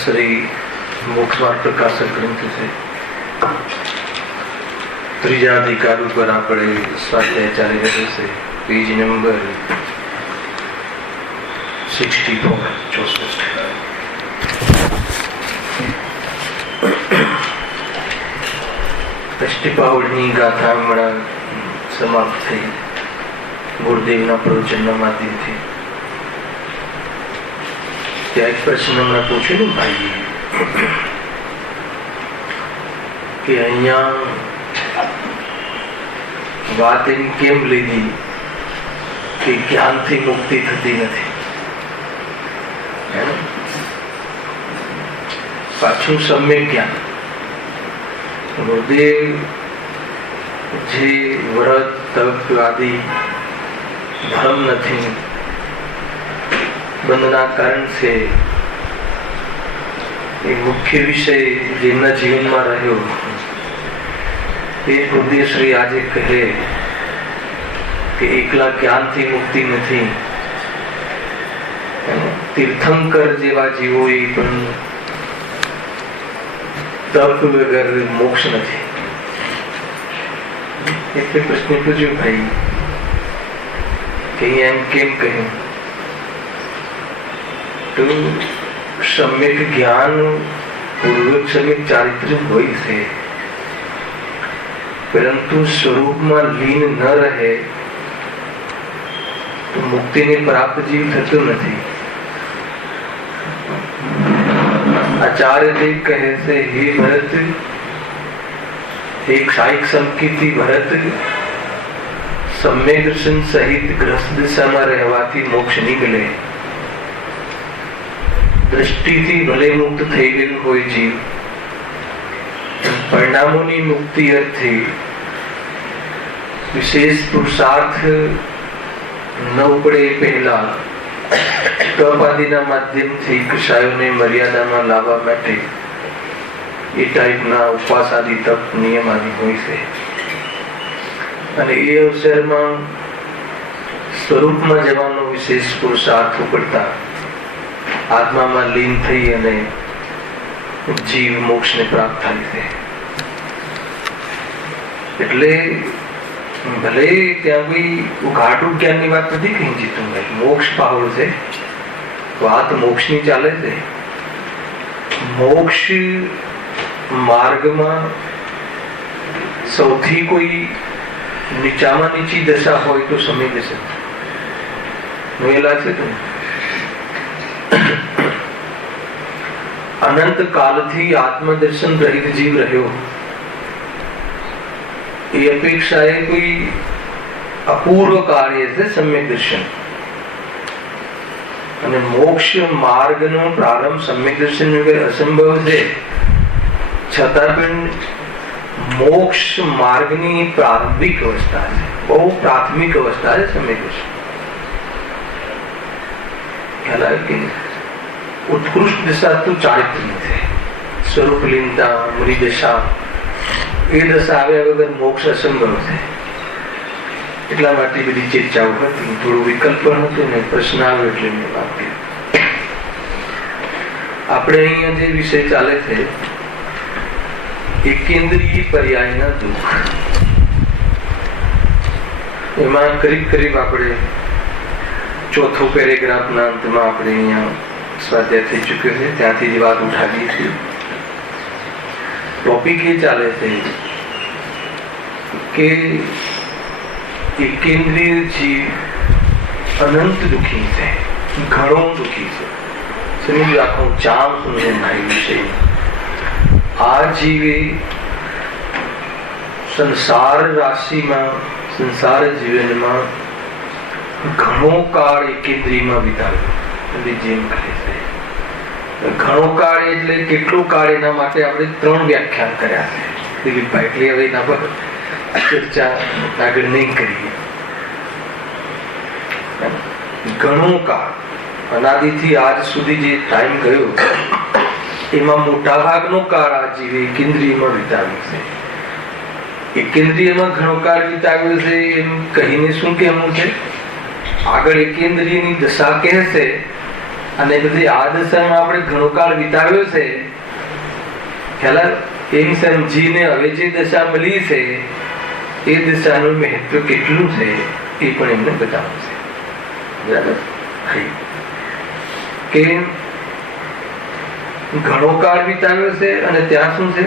શ્રી મોક્ષમાર્ગ પ્રકાશક ગ્રંથ છે. ત્રીજા અધિકાર ઉપર આપણે સ્વાધ્યાય ચાલી રહ્યો છે. Page number 64. અષ્ટપાવડની ગાથા હમણાં સમાપ્ત થઈ ગુરુદેવના પ્રવચનના માધ્યમથી. ત્યાં એક પ્રશ્ન હમણાં પૂછ્યું ને ભાઈ કે અહીંયા વાત એમ કેમ લીધી કે જ્ઞાનથી મુક્તિ થતી નથી. પાછું સમ્યક જ્ઞાન. ગુરુદેવ જે વ્રત તપ આદિ ધર્મ નથી, બંધના કારણ છે, એ મુખ્ય વિષય જેમના જીવનમાં રહ્યો એ ગુરુદેવ શ્રી આજે કહે કે એકલા જ્ઞાનથી મુક્તિ નથી. તીર્થંકર જેવા જીવો એ પણ તપ વગર મોક્ષ નથી. એટલે પ્રશ્ન પૂછ્યો ભાઈ કે એમ કેમ કહ્યું? તો સમ્યક જ્ઞાન પૂર્વક સમ્યક ચારિત્ર હોય છે, પરંતુ સ્વરૂપમાં લીન ન રહે તો મુક્તિને પ્રાપ્ત જીવ થતું નથી. આચાર્ય દેવ કહે છે, હે ભરત, એક સાઈક સંકિતિ ભરત, સમ્યક દર્શન સહિત ગ્રસ્ત દિશામાં રહેવાથી મોક્ષ નીકળે. દ્રષ્ટિથી ભલે મુક્ત થઈ ગયેલું હોય જીવ, પરિણામોની મુક્તિ અર્થે વિશેષ પુરુષાર્થ ન ઉપડે પહેલા તપ આદિના માધ્યમથી કશાયોને મર્યાદામાં લાવવા માટે એ ટાઈપના ઉપવાસ આદિ તપ નિયમ આદિ હોય છે. અને એ અવસરમાં સ્વરૂપમાં જવાનો વિશેષ પુરુષાર્થ ઉપડતા આત્મામાં લીન થઈ અને જીવ મોક્ષને પ્રાપ્ત થાય છે. એટલે ભલે ત્યાં કોઈ ઉઘાડું જ્ઞાનની વાત નથી કહી જીતું, મોક્ષ પાવળ છે, વાત મોક્ષની ચાલે છે. મોક્ષ માર્ગમાં સૌથી કોઈ નીચામાં નીચી દશા હોય તો સમય જશે. મેલા છે તો અનંત કાલથી આત્મદર્શન રહિત જીવ રહ્યો એ અપેક્ષાએ કોઈ અપૂર્વ કાર્ય છે સમ્યક દર્શન. અને મોક્ષ માર્ગનો પ્રારંભ સમ્યક દર્શન વગર અસંભવ છે. છતાં પણ મોક્ષ માર્ગની પ્રારંભિક અવસ્થા છે, બહુ પ્રાથમિક અવસ્થા છે સમ્યક દર્શન. ખ્યાલ આવે કે ઉત્કૃષ્ટ દશા તો ચારિત્ર્ય છે, સ્વરૂપ લીનતા, મુનિ દશા. એ દશા આવ્યા વગર મોક્ષ અસંભવ છે. એટલા માટે બધી ચર્ચાઓ હતી. થોડું વિકલ્પ પણ હતું ને પ્રશ્ન આવ્યો એટલે મેં વાત કરી. આપણે અહીંયા જે વિષય ચાલે છે એકેન્દ્રીય પર્યાયના દુઃખ, એમાં કરીબ આપણે ચોથો પેરેગ્રાફના અંતમાં આપણે અહીંયા સ્વાધ્યાય થઈ ચુક્યો છે, ત્યાંથી જ વાત ઉઠાવીએ છીએ. ટોપિક એ ચાલે છે કે એકેન્દ્રીય જીવ અનંત દુઃખી છે, ઘણો દુઃખી છે. સમજ રાખો, ચામ સુંદર ભાઈ વિષય. આ જીવે સંસાર રાશિમાં, સંસાર જીવનમાં ઘણો કાળ એકેન્દ્રીયમાં વિતાવ્યો. જેમ કહે છે ઘણો કાળ એટલે કેટલો કાળ, એના માટે આપણે 3 વ્યાખ્યાન કર્યા છે દિલીપભાઈ. એટલે હવે એના પર ચર્ચા આગળ નહીં કરીએ. ઘણો કાળ અનાદિથી આજ સુધી જે ટાઈમ ગયો એમાં મોટા ભાગનો કાળ આ જીવે એકેન્દ્રિયમાં વિતાવ્યો છે. એકેન્દ્રિયમાં ઘણો કાળ વિતાવ્યો છે એમ કહીને શું કહેવું છે? આગળ એકેન્દ્રિયની દશા કહેશે અને બધી આ દશામાં આપણે ઘણો કાળ વિતાવ્યો છે ખ્યાલ એમ સમજીને હવે જે દશા મળી છે એ દશાનું મહત્વ કેટલું છે એ પણ એમને બતાવશે. બરાબર કે ઘણો કાળ વિતાવ્યો છે અને ત્યાં શું છે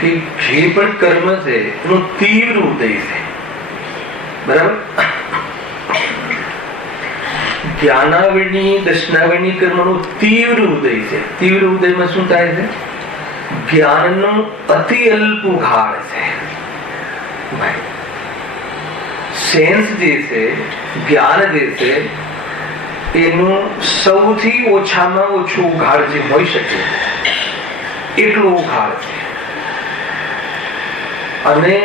કે જે પણ કર્મ છે એનો તીવ્ર ઉદય છે. બરાબર જ્ઞાનાવરણી દર્શનાવરણી કર્મનો તીવ્ર ઉદય છે. તીવ્ર ઉદયમાં શું થાય છે? જ્ઞાનનો અતિ અલ્પ ઉઘાડ છે. સેન્સ જે છે જ્ઞાન જે છે એનું સૌથી ઓછામાં ઓછું ઉઘાડ જે હોઈ શકે એટલું ઉઘાડ છે. અને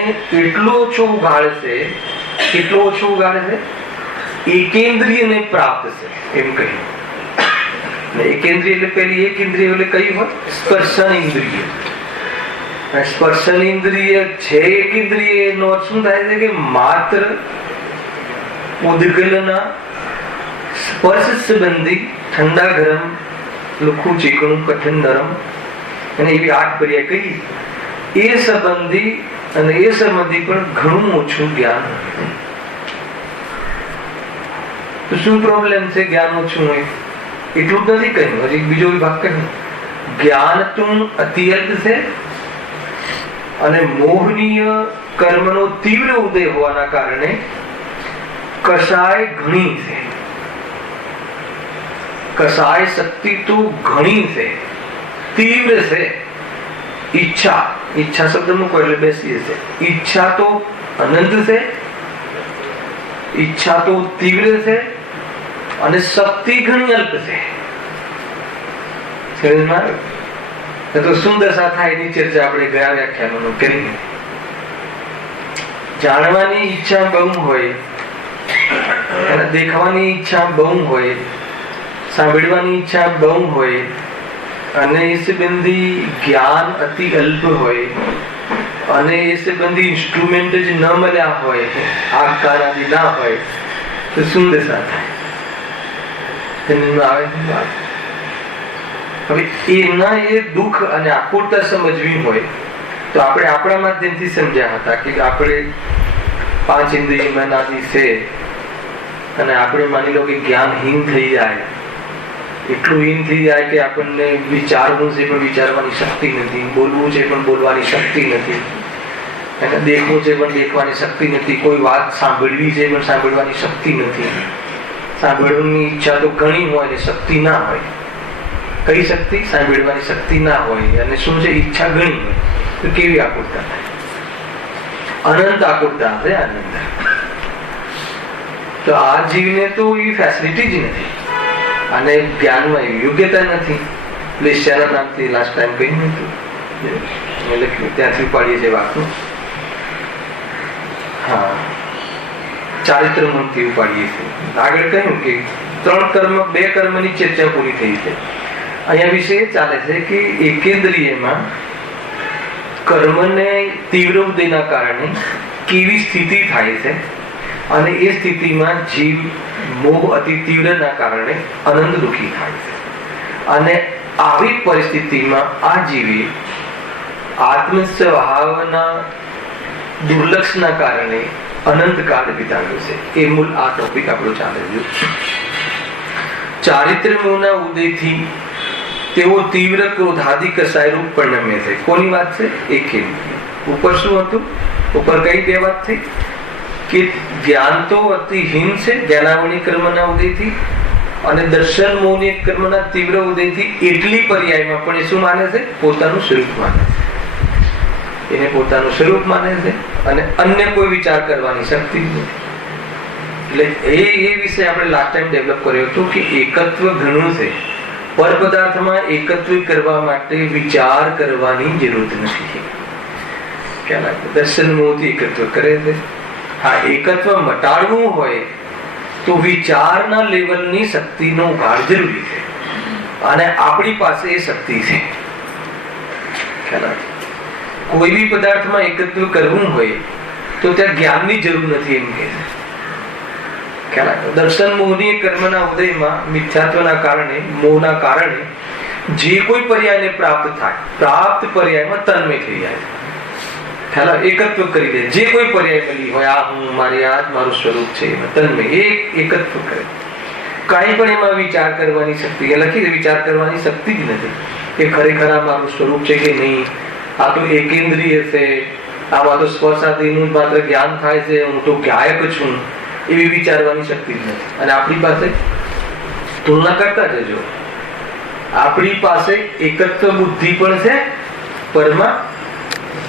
એટલો ઓછો ઉઘાડ છે, કેટલો ઓછો ઉઘાડ છે? એકેન્દ્રિયને પ્રાપ્ત છે એમ કહ્યું. એકેન્દ્રિય એટલે પેલી એક ઇન્દ્રિય એટલે કઈ હોય? સ્પર્શન ઇન્દ્રિય. સ્પર્શન ઇન્દ્રિય છે એક ઇન્દ્રિય એનો અર્થ શું થાય છે કે માત્ર ઉદગલના સ્પર્શ સંબંધી ઠંડા ગરમ લુખું ચીકણું કઠિન નરમ અને એવી આઠ પર્યાય કહી એ સંબંધી અને એ સંબંધી પણ ઘણું ઓછું જ્ઞાન. તો શું પ્રોબ્લેમ છે જ્ઞાન ઓછું હોય? એટલું જ નથી કહ્યું, હજી બીજો વિભાગ કહ્યું જ્ઞાન તું અત્યલ્પ છે અને મોહનીય કર્મનો તીવ્ર ઉદય હોવાના કારણે કસાય ઘણી છે. કસાય શક્તિ તો ઘણી છે, તીવ્ર છે. ઈચ્છા શબ્દ મૂકો એટલે બેસી છે. ઈચ્છા તો અનંત છે, ઈચ્છા તો તીવ્ર છે અને શક્તિ ઘણી અલ્પ છે. તો શું દશા થાય એની ચર્ચા આપણે ગયા વ્યાખ્યાનોમાં કરી. જાણવાની ઈચ્છા બહુ હોય, દેખવાની ઈચ્છા બહુ હોય, સાંભળવાની ઈચ્છા બહુ હોય અને એ સંબંધી જ્ઞાન અતિ અલ્પ હોય અને એ સંબંધી ઇન્સ્ટ્રુમેન્ટ જ ન મળ્યા હોય, આકાર આદિ ના હોય તો શું દશા થાય? હવે એના એ દુઃખ અને આકુરતા સમજવી હોય તો આપણે આપણા માધ્યમથી સમજ્યા હતા કે આપણે 5 ઇન્દ્રિય આદિ છે અને આપણે માની લો કે જ્ઞાનહીન થઈ જાય, એટલું હીન થઈ જાય કે આપણને વિચારવું છે પણ વિચારવાની શક્તિ નથી, બોલવું છે પણ બોલવાની શક્તિ નથી, અને દેખવું છે પણ દેખવાની શક્તિ નથી, કોઈ વાત સાંભળવી છે પણ સાંભળવાની શક્તિ નથી. સાંભળવાની ઈચ્છા તો ઘણી હોય ને શક્તિ ના હોય. કઈ શક્તિ? સાંભળવાની શક્તિ ના હોય અને શું છે? ઈચ્છા ઘણી હોય. તો કેવી આકુરતા થાય? અનંત આકુરતા છે. આનંદ. તો આ જીવને તો એ ફેસિલિટી જ નથી અને જ્ઞાનમાં યોગ્યતા નથી. લેશ્યાના નામથી લાસ્ટ ટાઈમ કહ્યું હતું, લખ્યું ત્યાંથી ઉપાડીએ છે વાતનું. હા, ચારિત્ર મનથી ઉપાડીએ છીએ. આગળ કહ્યું કે 2 કર્મની ચર્ચા પૂરી થઈ છે. અહીંયા વિશે ચાલે છે કે એકેન્દ્રિયમાં કર્મને તીવ્ર ઉદયના કારણે કેવી સ્થિતિ થાય છે અને એ સ્થિતિમાં જીવ મોહ અતિ તીવ્રના કારણે અનંત દુઃખી થાય છે. અને આવી પરિસ્થિતિમાં આ જીવે આત્મ સ્વભાવના દુર્લક્ષના કારણે અનંત કાળ વિતાવ્યો છે. એ મૂળ આ ટોપિક આપણો ચાલે છે. ચારિત્ર મોહના ઉદયથી તેઓ તીવ્ર ક્રોધાદિ કસાયરૂપ પરિણમે છે. કોની વાત છે? એકેન્દ્રિય. ઉપર શું હતું? ઉપર કઈ બે વાત થઈ કે જ્ઞાન તો અતિહીન છે જ્ઞાનાવરણી કર્મના ઉદયથી અને દર્શન મોહની કર્મના તીવ્ર ઉદયથી એટલી પર્યાયમાં પણ એ શું માને છે? પોતાનું સ્વરૂપ માને છે. એને પોતાનું સ્વરૂપ માને છે અને અન્ય કોઈ વિચાર કરવાની શક્તિ નથી. એટલે એ વિશે આપણે લાસ્ટ ટાઈમ ડેવલપ કર્યો હતો કે એકત્વ ઘણું છે. પર પદાર્થમાં એકત્વ કરવા માટે વિચાર કરવાની જરૂર નથી. દર્શન મોહથી એકત્વ કરે છે. હા, એકત્વ મટાડવું હોય તો વિચારના લેવલની શક્તિનો ઉઘાડ જરૂરી છે, અને આપણી પાસે એ શક્તિ છે. કોઈ બી પદાર્થમાં એકત્વ કરવું હોય તો ત્યાં જ્ઞાનની જરૂર નથી એમ કે છે. દર્શન મોહની કર્મના ઉદયમાં મિથ્યાત્વના કારણે, મોહના કારણે જે કોઈ પર્યાયને પ્રાપ્ત થાય, પ્રાપ્ત પર્યાયમાં તન્મય થઈ જાય, એકત્વ કરી દે. જે કોઈ પર્યાય મળી હોય, આ હું, મારી આ મારું સ્વરૂપ છે, તન્મય એકત્વ કરે. કાંઈ પણ એમાં વિચાર કરવાની શક્તિ લખી, વિચાર કરવાની શક્તિ જ નથી કે ખરેખર આ મારું સ્વરૂપ છે કે નહીં, આ તો એકેન્દ્રિય છે, આમાં તો સ્વસાધીનું માત્ર જ્ઞાન થાય છે, હું તો ગાયક છું, એવી વિચારવાની શક્તિ જ નથી. અને આપણી પાસે તુલના કરતા જજો, આપણી પાસે એકત્વ બુદ્ધિ પણ છે પરમાં,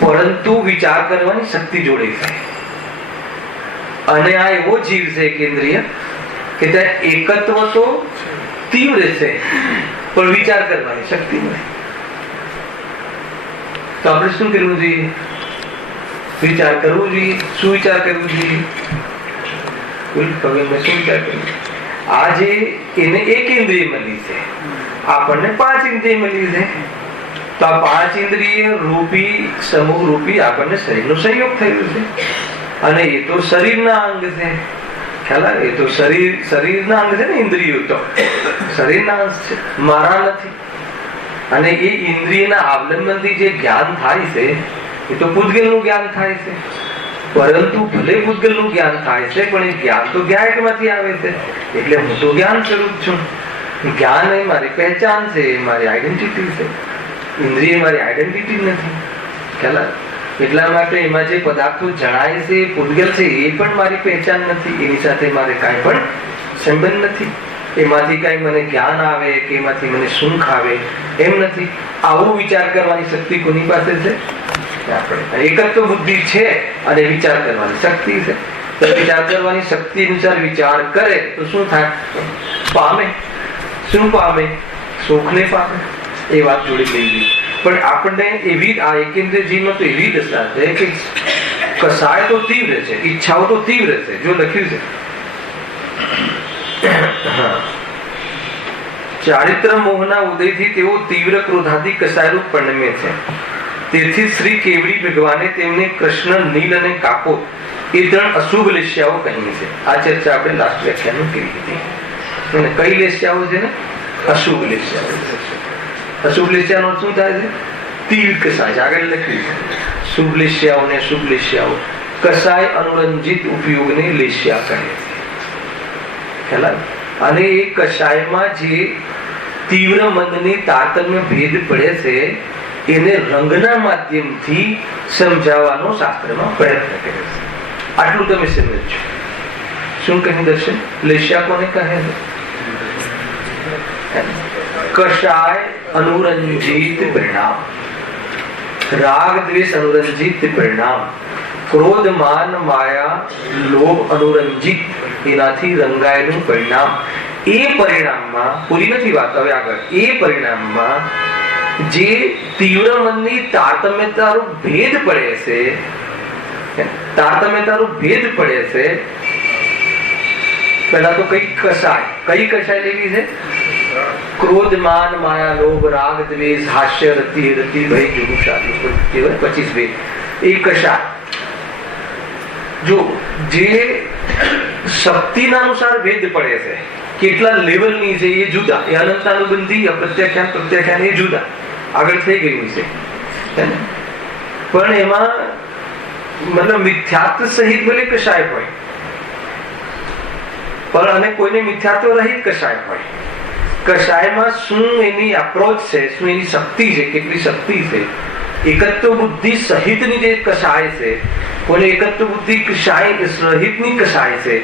પરંતુ વિચાર કરવાની શક્તિ જોડે છે. અને આ એવો જીવ છે કેન્દ્રીય કે ત્યાં એકત્વ તો તીવ્ર છે પણ વિચાર કરવાની શક્તિ નથી. તો આપણે શું કરવું જોઈએ? વિચાર કરવો જોઈએ. શું વિચાર કરવું જોઈએ? શું વિચાર કરવું? આ જે એને એક ઇન્દ્રિય મળી છે, આપણને 5 ઇન્દ્રિય મળી છે. તો આ 5 ઇન્દ્રિય રૂપી સમૂહ રૂપી આપણને શરીરનો સંયોગ થયેલો છે, અને એ તો શરીરના અંગ છે. ખ્યાલ આવે? એ તો શરીરના અંગ છે ને, ઇન્દ્રિયો તો શરીરના અંશ છે, મારા નથી. અને એ ઇન્દ્રિયના અવલંબનથી જે જ્ઞાન થાય છે એ તો પૂતગલનું જ્ઞાન થાય છે. પરંતુ ભલે પૂતગલનું જ્ઞાન થાય છે, પણ એ જ્ઞાન તો જ્ઞાનમાંથી આવે છે. એટલે હું તો જ્ઞાન સ્વરૂપ છું. જ્ઞાન એ મારી પહેચાન છે, મારી આઈડેન્ટિટી છે. ઇન્દ્રિય મારી આઈડેન્ટિટી નથી. ખ્યાલ આવે? એટલા માટે એમાં જે પદાર્થો જણાય છે, પૂતગલ છે, એ પણ મારી પહેચાન નથી. એની સાથે મારે કાંઈ પણ સંબંધ નથી. એમાંથી કઈ મને જ્ઞાન આવે કે એમાંથી મને સુખ આવે એમ નથી. આવો વિચાર કરવાની શક્તિ કોની પાસે છે? આપણે. એકત્વ બુદ્ધિ છે અને વિચાર કરવાની શક્તિ છે. તો વિચાર કરવાની શક્તિ અનુસાર વિચાર કરે તો શું થાય? પામે. શું પામે? સુખને પામે. એ વાત જોડી લઈ. પણ આપણને એવી આ એકેન્દ્રિય જીવનમાં તો એવી દશા છે કે કસાય તો તીવ્ર છે, ઈચ્છાઓ તો તીવ્ર છે. જો લખ્યું છે ચારિત્ર મોહના ઉદયથી તેઓ તીવ્ર ક્રોધાથી કસાયરૂપ પરિણમે છે. તેથી શ્રી કેવડી ભગવાને તેમને કૃષ્ણ, નીલ અને કાપો એ 3 અશુભ લેશ્યાઓ કહી છે. આ ચર્ચા આપણે લાસ્ટ વ્યાખ્યાનમાં કરી હતી. અને કઈ લેશ્યાઓ છે ને? અશુભ લેશ્યાઓ. અશુભ લેશ્યાનો શું થાય છે? તીવ્ર કસાય. આગળ લખ્યું છે શુભ લેશ્યાઓ ને અશુભ લેશ્યાઓ. કસાય અનુરંજિત ઉપયોગને લેશ્યા કહે છે. અને એ કષાયમાં જે તીવ્ર મનની તારતમ્ય ભેદ પડે છે એને રંગના માધ્યમથી સમજાવવાનો શાસ્ત્રમાં પ્રયત્ન કરે છે. આટલું તમે સમજો. શું કહ્યું દર્શન? લેશ્યા કોને કહે છે? કષાય અનુરંજિત પરિણામ, રાગ દ્વેષ અનુરંજિત પરિણામ, ક્રોધ માન માયા લોભ અનુરંજિત એનાથી રંગાયેલું પરિણામ. એ પરિણામમાં પૂરી નથી વાત, હવે આગળ. એ પરિણામમાં જે તીવ્ર મનની તારતમ્યતારૂપ ભેદ પડે છે, તારતમ્યતારૂપ ભેદ પડે છે. પેલા તો કઈ કષાય લેવી છે? ક્રોધ માન માયા લોભ રાગ દ્વેષ હાસ્ય રતિ ભય જુગુષા 25 ભેદ. એ કષાય. જો જે શક્તિના અનુસાર ભેદ પડે છે, કેટલા લેવલની છે એ જુદા. એ અનંતાનુબંધી અપ્રત્યાખ્યાન પ્રત્યાખ્યાન એ જુદા. આગળ થઈ ગયું છે. પણ એમાં મતલબ મિથ્યાત્વ સહિત ભલે કશાય હોય, પણ અને કોઈને મિથ્યાત્વ રહિત કશાય હોય. કશાયમાં શું એની અપ્રોચ છે, શું એની શક્તિ છે, કેટલી શક્તિ છે. એકત્વ બુદ્ધિ સહિતની જે કશાય છે, કોને એકત્વ બુદ્ધિ કશાય સહિતની કશાય છે.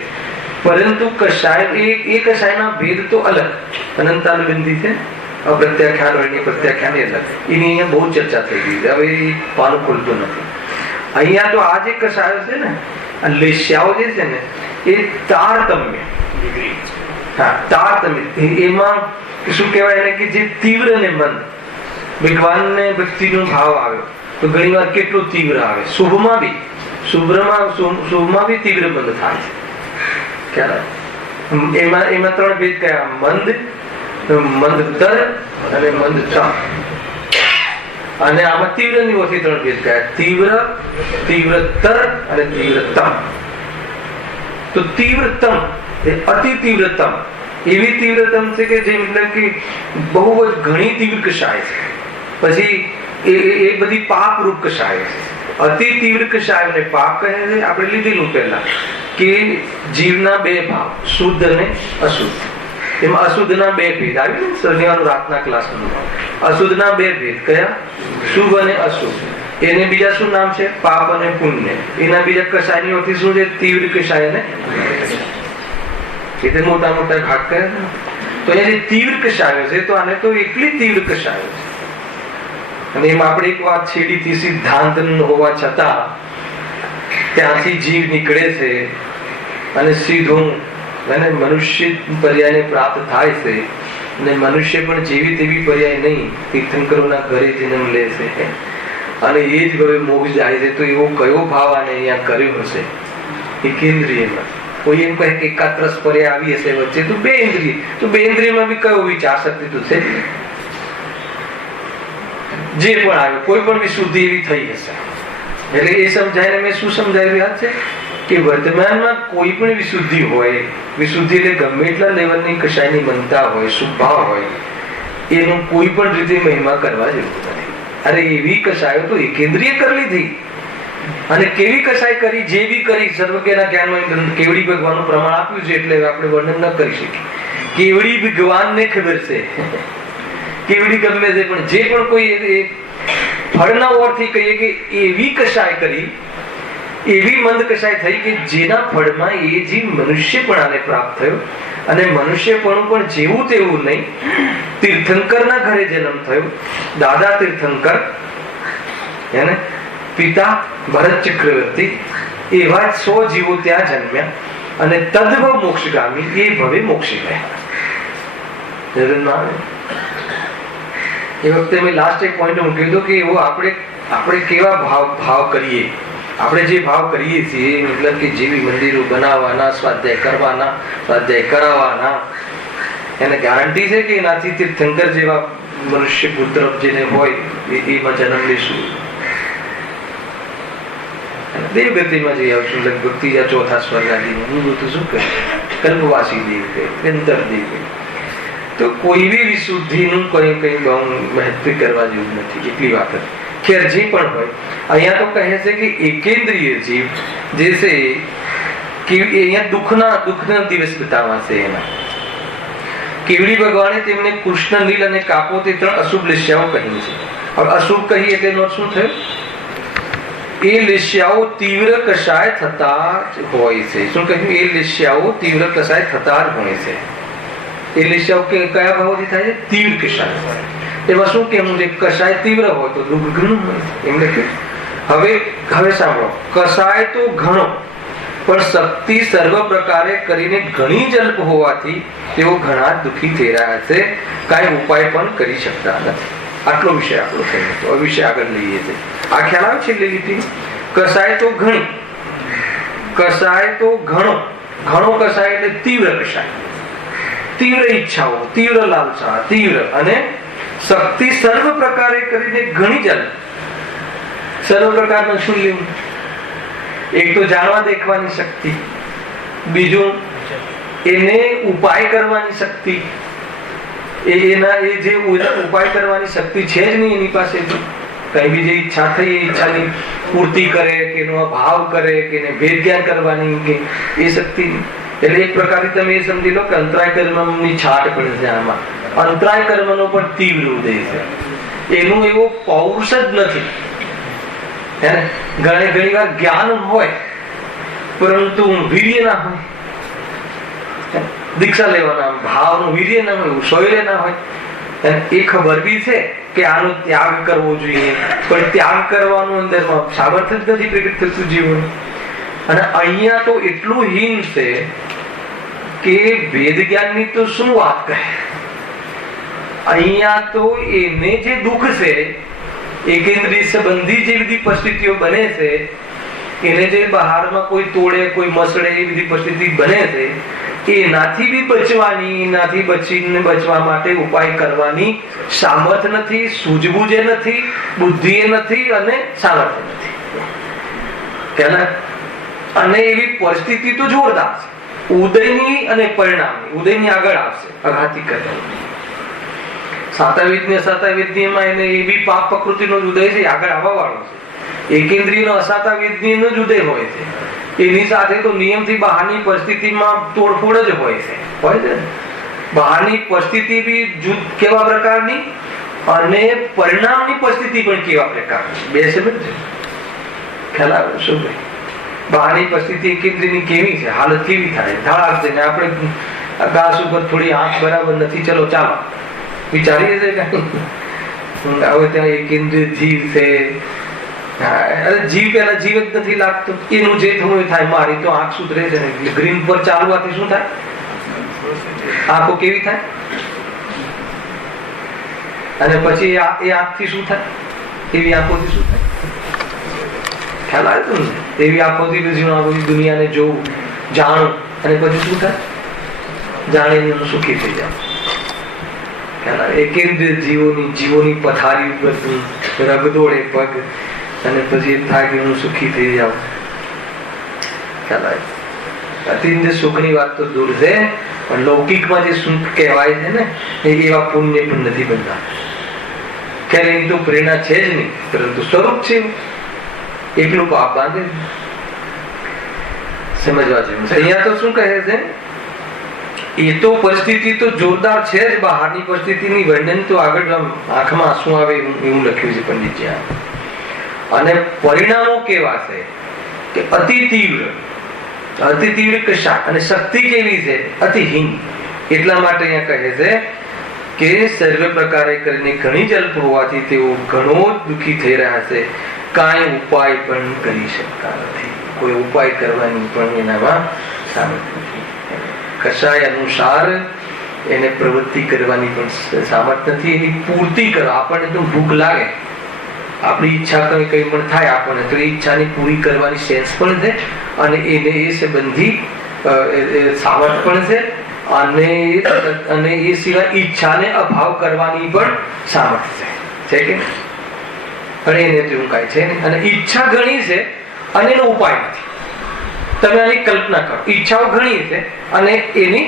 પરંતુ કશાય એ કશાયના ભેદ તો અલગ. અનંતાનુબંધી છે, અપ્રત્યાખ્યાન હોય ને પ્રત્યાખ્યાન એ અલગ. એની અહીંયા બહુ ચર્ચા થઈ ગઈ છે. હવે એ પાનું ખુલતું નથી. અહીંયા તો આ જે કશાયો છે ને, આ લેશ્યાઓ જે છે ને, એ તારતમ્ય. હા, તારતમ્ય. એમાં શું કહેવાય એને કે જે તીવ્ર ને મંદ, ભગવાનને ભક્તિનો ભાવ આવ્યો તો ઘણી વાર કેટલો તીવ્ર આવે. શુભમાં બી તીવ્ર બંધ થાય છે. ખ્યાલ આવે? એમાં ત્રણ ભેદ કયા? મંદતર અને મંદતમ. અને આમાં તીવ્ર ની ઓછી ત્રણ ભેદ કયા? તીવ્ર, તીવ્રતર અને તીવ્રતમ. તો તીવ્રતમ એ અતિ તીવ્રતમ, એવી તીવ્રતમ છે કે જે મતલબ કે બહુ જ ઘણી તીવ્ર કશાય છે. પછી એ બધી પાપ રૂપ કશાય છે. અતિ તીવ્ર કશાય ને પાપ કહે છે. આપણે લીધેલું પહેલા કે જીવના બે ભાવ, શુદ્ધ અને અશુદ્ધ. એમાં અશુદ્ધના બે ભેદ આવ્યું ને શનિવાર રાતના ક્લાસમાં. અશુદ્ધના બે ભેદ કયા? શુભ અને અશુભ. એને બીજા શું નામ છે? પાપ અને પુણ્ય. એના બીજા કશાયની ઓથી શું છે? તીવ્ર કશાય અને એટલે મોટા મોટા ઘાટ કયા. તો એ જે તીવ્ર કશાયો છે, તો આને તો એટલી તીવ્ર કશાયો છે. અને એમાં આપણે એક વાત છેડી હતી, સિદ્ધાંત હોવા છતાં ત્યાંથી જીવ નીકળે છે અને સીધું મનુષ્ય પર્યાયને પ્રાપ્ત થાય છે. અને મનુષ્ય પણ જેવી તેવી પર્યાય નહીં, તીર્થંકરોના ઘરે જન્મ લે છે અને એ જ હવે મોક્ષ જાય છે. તો એવો કયો ભાવ આને અહીંયા કર્યો હશે? એકેન્દ્રિયમાં. કોઈ એમ કહે કે એકાત્રસ પર્યાય આવી હશે વચ્ચે, તો બે ઇન્દ્રિય, તો બે ઇન્દ્રિયમાં બી કયો વિચાર શક્તિ તો છે જે પણ આવ્યો, કોઈ પણ વિશુદ્ધિ એવી થઈ હશે. એટલે એ સમજાય. મેં શું સમજાવી રહ્યા છે કે વર્તમાનમાં કોઈ પણ વિશુદ્ધિ હોય, વિશુદ્ધિ એટલે ગમે એટલા લેવલની કશાયની બનતા હોય, શુભાવ હોય, એનો કોઈ પણ રીતે મહિમા કરવા જેવું નથી. અરે એવી કશાયો તો એકેન્દ્રિય કરી લીધી. અને કેવી કશાય કરી? જે બી કરી. સર્વજ્ઞના જ્ઞાનમાં કેવડી ભગવાનનું પ્રમાણ આપ્યું છે, એટલે આપણે વર્ણન ન કરી શકીએ. કેવડી ભગવાનને ખબર છે, કેવડી ગમે છે. પણ જે પણ કોઈ ફળના ઓરથી કહીએ કે એવી કશાય કરી, એવી મંદ કશાય થઈ કે જેના ફળમાં એ જીવ મનુષ્યપણાને પ્રાપ્ત થયો. અને મનુષ્યપણું પણ જેવું તેવું નહીં, તીર્થંકરના ઘરે જન્મ થયો. દાદા તીર્થંકર એને પિતા ભરત ચક્રવર્તી, એવા 100 જીવો ત્યાં જન્મ્યા અને તદ્ભવ મોક્ષગામી, એ ભવે મોક્ષી ગયા. એ વખતે મેં લાસ્ટ એક પોઈન્ટ મૂક્યો હતો કે એવો આપણે કેવા ભાવ કરીએ. આપણે જે ભાવ કરીએ છીએ, મતલબ કે જેવી મંદિરો બનાવવાના, સ્વાધ્યાય કરવાના, સ્વાધ્યાય કરાવવાના, એને ગેરંટી છે કે એનાથી તીર્થંકર જેવા મનુષ્ય પુત્ર જેને હોય એમાં જન્મ લેશું. દેવગતિમાં જઈ આવશું, લગભગ 3જા 4થા સ્વર્ગ આદિમાં. હું તો શું કહે, કલ્પવાસી દેવ કહે, અંતર દેવ કહે. તો કોઈ બી વિશુદ્ધિનું કઈ બહુ મહત્વ કરવા જેવું નથી. એટલી વાત હતી. ખેર જે પણ હોય, અહીંયા તો કહે છે કે એકેન્દ્રિય જીવ જે છે કે અહીંયા દુઃખના દિવસ બતાવવા છે. એના કેવડી ભગવાને તેમને કૃષ્ણ, નીલ અને કાપો તે 3 અશુભ લેશ્યાઓ કહી છે. હવે અશુભ કહી એટલે એનો શું થયું? એ લેશ્યાઓ તીવ્ર કશાય થતા હોય છે. શું કહ્યું? એ લેશ્યાઓ તીવ્ર કશાય થતા જ હોય છે. એ લેશ્યાઓ કયા ભાવોથી થાય છે? તીવ્ર કશાય. એમાં શું કેવું છે? કશાય તીવ્ર હોય તો દુઃખ ઘણું હોય એમ લખ્યું. હવે સાંભળો, કશાય તો ઘણો, પણ શક્તિ સર્વ પ્રકારે કરીને ઘણી જલ્પ હોવાથી તેઓ ઘણા દુઃખી થઈ રહ્યા છે, કાંઈ ઉપાય પણ કરી શકતા નથી. આટલો વિષય આપણો થયો હતો. હવે વિષય આગળ લઈએ છીએ. આ ખ્યાલ આવે છે? લીધી કશાય તો ઘણી, કશાય તો ઘણો, ઘણો કશાય એટલે તીવ્ર કશાય, તીવ્ર ઈચ્છાઓ, તીવ્ર લાલસા, તીવ્ર અને શક્તિ સર્વ પ્રકારે કરીને ઘણી જલ્પ. સર્વ પ્રકારનું શું લેવું? એક તો જાણવા દેખવાની શક્તિ, બીજું એને ઉપાય કરવાની શક્તિ. એ જે ઉપાય કરવાની શક્તિ છે જ નહીં એની પાસે. કઈ બી જે ઈચ્છા થઈ એ ઈચ્છાની પૂર્તિ કરે કે એનો ભાવ કરે કે એને ભેદ જ્ઞાન કરવાની કે એ શક્તિ. એટલે એક પ્રકારથી તમે એ સમજી લો કે અંતરાય કર્મની છાટ પડે છે આમાં. અંતરાય કર્મનો પણ તીવ્ર ઉદય છે. એનું એવો પૌરુષ જ નથી. ઘણી વાર જ્ઞાન હોય પરંતુ વીર્ય ના હોય. દીક્ષા લેવાના ભાવનું વીર્ય ના હોય, શૌર્ય ના હોય. એ ખબર બી છે કે આનો ત્યાગ કરવો જોઈએ, પણ ત્યાગ કરવાનું અંદરમાં સામર્થ્ય જ નથી પ્રગટ થતું જીવન. અને અહીંયા તો એટલું હીન છે કે વેદ જ્ઞાનની તો શું વાત કહે. અહીંયા તો એને જે દુઃખ છે, એકેન્દ્રિય સંબંધી જે બધી પરિસ્થિતિઓ બને છે, એને જે બહારમાં કોઈ તોડે કોઈ મસળે એ બધી પરિસ્થિતિ બને છે, એનાથી બી બચવાની, એનાથી બચવા માટે ઉપાય કરવાની સામર્થ નથી, સૂઝબૂઝ નથી, બુદ્ધિ નથી અને સામર્થ્ય નથી. અને એવી પરિસ્થિતિ તો જોરદાર છે. ઉદયની અને પરિણામની. ઉદયની આગળ આવશે અઘાતી કરવાની. સાતાવિદ્યમાં એને એવી પાપ પ્રકૃતિનો જ ઉદય છે, આગળ આવવા વાળો છે. એકેન્દ્રિયનો અસાતાવિદ્યનો જ ઉદય હોય છે. એની સાથે તો નિયમથી બહારની પરિસ્થિતિમાં તોડફોડ જ હોય છે. બહારની પરિસ્થિતિ બી જુદ કેવા પ્રકારની અને પરિણામની પરિસ્થિતિ પણ કેવા પ્રકારની, બે છે બધું. ખ્યાલ આવે શું ભાઈ? બહારની પરિસ્થિતિ એકેન્દ્રની કેવી છે, હાલત કેવી થાય, ધડાક દઈને આપણે ઘાસ ઉપર થોડી આંખ બરાબર નથી, ચલો ચાલો વિચારીએ છે કે હવે ત્યાં એકેન્દ્રિય જીવ છે. જીવ પેલા જીવ જ નથી લાગતો, એનું જે થવું થાય. મારી તો આંખ સુધરે છે ને, ગ્રીન પર ચાલવાથી શું થાય? આંખો કેવી થાય? અને પછી એ આંખથી શું થાય? એવી આંખોથી શું થાય? ખ્યાલ આવે તો ને? એવી આંખોથી પછી હું આ બધી દુનિયાને જોઉં, જાણું, અને પછી શું થાય? જાણીને હું સુખી થઈ જાઉં. ખ્યાલ આવે? એકેન્દ્રિય જીવોની પથારી ઉપર રગદોળે પગ, અને પછી એમ થાય કે હું સુખી થઈ જાઉં. ખ્યાલ આવે? અત્યંત સુખની વાત તો દૂર છે, પણ લૌકિકમાં જે સુખ કહેવાય છે ને, એવા પુણ્ય પણ નથી બનતા. ક્યારે એની તો પ્રેરણા છે જ નહીં, પરંતુ સ્વરૂપ છે એટલું પાપ બાંધે. સમજવા જેવું છે. અહીંયા તો શું કહે છે? એ તો પરિસ્થિતિ તો જોરદાર છે જ. બહારની પરિસ્થિતિની વર્ણન તો આગળ આંખમાં આંસુ આવે એવું લખ્યું છે પંડિતજી. અને પરિણામો કેવા છે કે અતિ તીવ્ર કશાક, અને શક્તિ કેવી છે? અતિહીન. એટલા માટે અહીંયા કહે છે કે સર્વ પ્રકારે કરીને ઘણી જલ્પ હોવાથી તેઓ ઘણો દુઃખી થઈ રહ્યા છે. કાંઈ ઉપાય પણ કરી શકતા નથી. કોઈ ઉપાય કરવાની પણ એનામાં સામર્થ્ય નથી. કશાય અનુસાર એને પ્રવૃત્તિ કરવાની પણ સામર્થ્ય નથી. એની પૂર્તિ કરો. આપણને તો ભૂખ લાગે, આપણી ઈચ્છા કઈ પણ થાય આપણને, તો એ ઈચ્છાની પૂરી કરવાની સેન્સ પણ છે, અને એને એ સંબંધી સામર્થ્ય પણ છે, અને એ સિવાય ઈચ્છાને અભાવ કરવાની પણ સામર્થ્ય છે કે પણ એને તેવું કાંઈ છે નહીં. અને ઈચ્છા ઘણી છે અને એનો ઉપાય નથી. તમે આની કલ્પના કરો, ઈચ્છાઓ ઘણી છે અને એની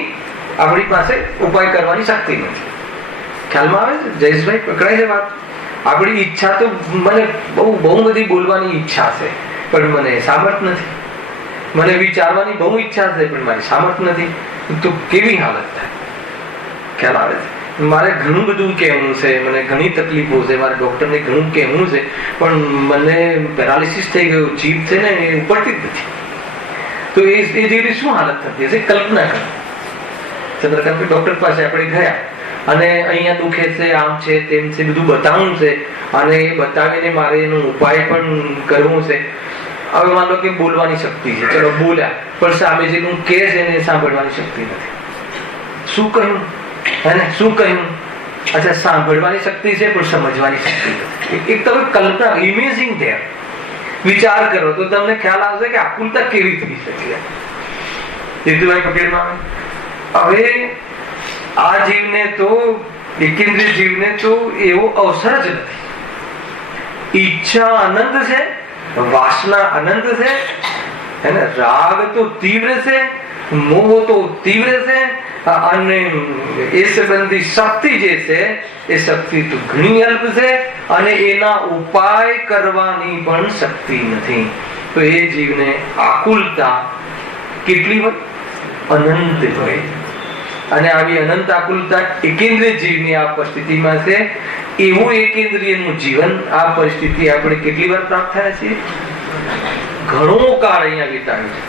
આપણી પાસે ઉપાય કરવાની શક્તિ નથી. ખ્યાલમાં આવે છે જયેશભાઈ? પકડાય છે વાત? આપણી ઈચ્છા તો મને બહુ બધી બોલવાની ઈચ્છા છે, પણ મને સામર્થ્ય નથી. મને વિચારવાની બહુ ઈચ્છા છે, પણ મારી સામર્થ્ય નથી. તો કેવી હાલત થાય? ખ્યાલ આવે છે? મારે ઘણું બધું કહેવું છે, મને ઘણી તકલીફો છે, મારે ડોક્ટરને ઘણું કહેવું છે, પણ મને પેરાલિસિસ થઈ ગયું, જીભ છે ને એ ઉપડતી જ નથી. તો એ જેવી શું હાલત થતી હશે? કલ્પના કરો. ચંદ્રકાંત ડોક્ટર પાસે આપણે ગયા અને અહીંયા દુખે છે, આમ છે, તેમ છે, બધું બતાવવું છે, અને એ બતાવીને મારે એનો ઉપાય પણ કરવું છે. હવે માન લો કે બોલવાની શક્તિ છે, ચલો બોલ્યા, પણ સામે જે હું કે છે એને સાંભળવાની શક્તિ નથી. શું કહ્યું? હેને શું કહ્યું? અચ્છા, સાંભળવાની શક્તિ છે પણ સમજવાની શક્તિ નથી. એક તમે કલ્પના, ઇમેજિંગ છે, વિચાર કરો તો તમને ખ્યાલ આવશે કે આકુલતા કેવી થઈ શકે. જેતુભાઈ પટેલમાં હવે આ જીવને તો, એકેન્દ્રિય જીવને તો એવો અવસર જ નથી. ઈચ્છા અનંત છે, વાસના અનંત છે, એને રાગ તો તીવ્ર છે, મોહ તો તીવ્ર છે, અને એ સંબંધી શક્તિ જે છે એ શક્તિ તો ઘણી અલ્પ છે, અને એના ઉપાય કરવાની પણ શક્તિ નથી. તો એ જીવને આકુલતા કેટલી હોય? અનંત હોય. અને આવી અનંત આકુલતા એકેન્દ્રિય જીવની આ પરિસ્થિતિમાં છે. એવું એકેન્દ્રિયનું જીવન, આ પરિસ્થિતિ આપણે કેટલી વાર પ્રાપ્ત થયા છીએ? ઘણો કાળ અહીંયા વિતાવ્યો છે.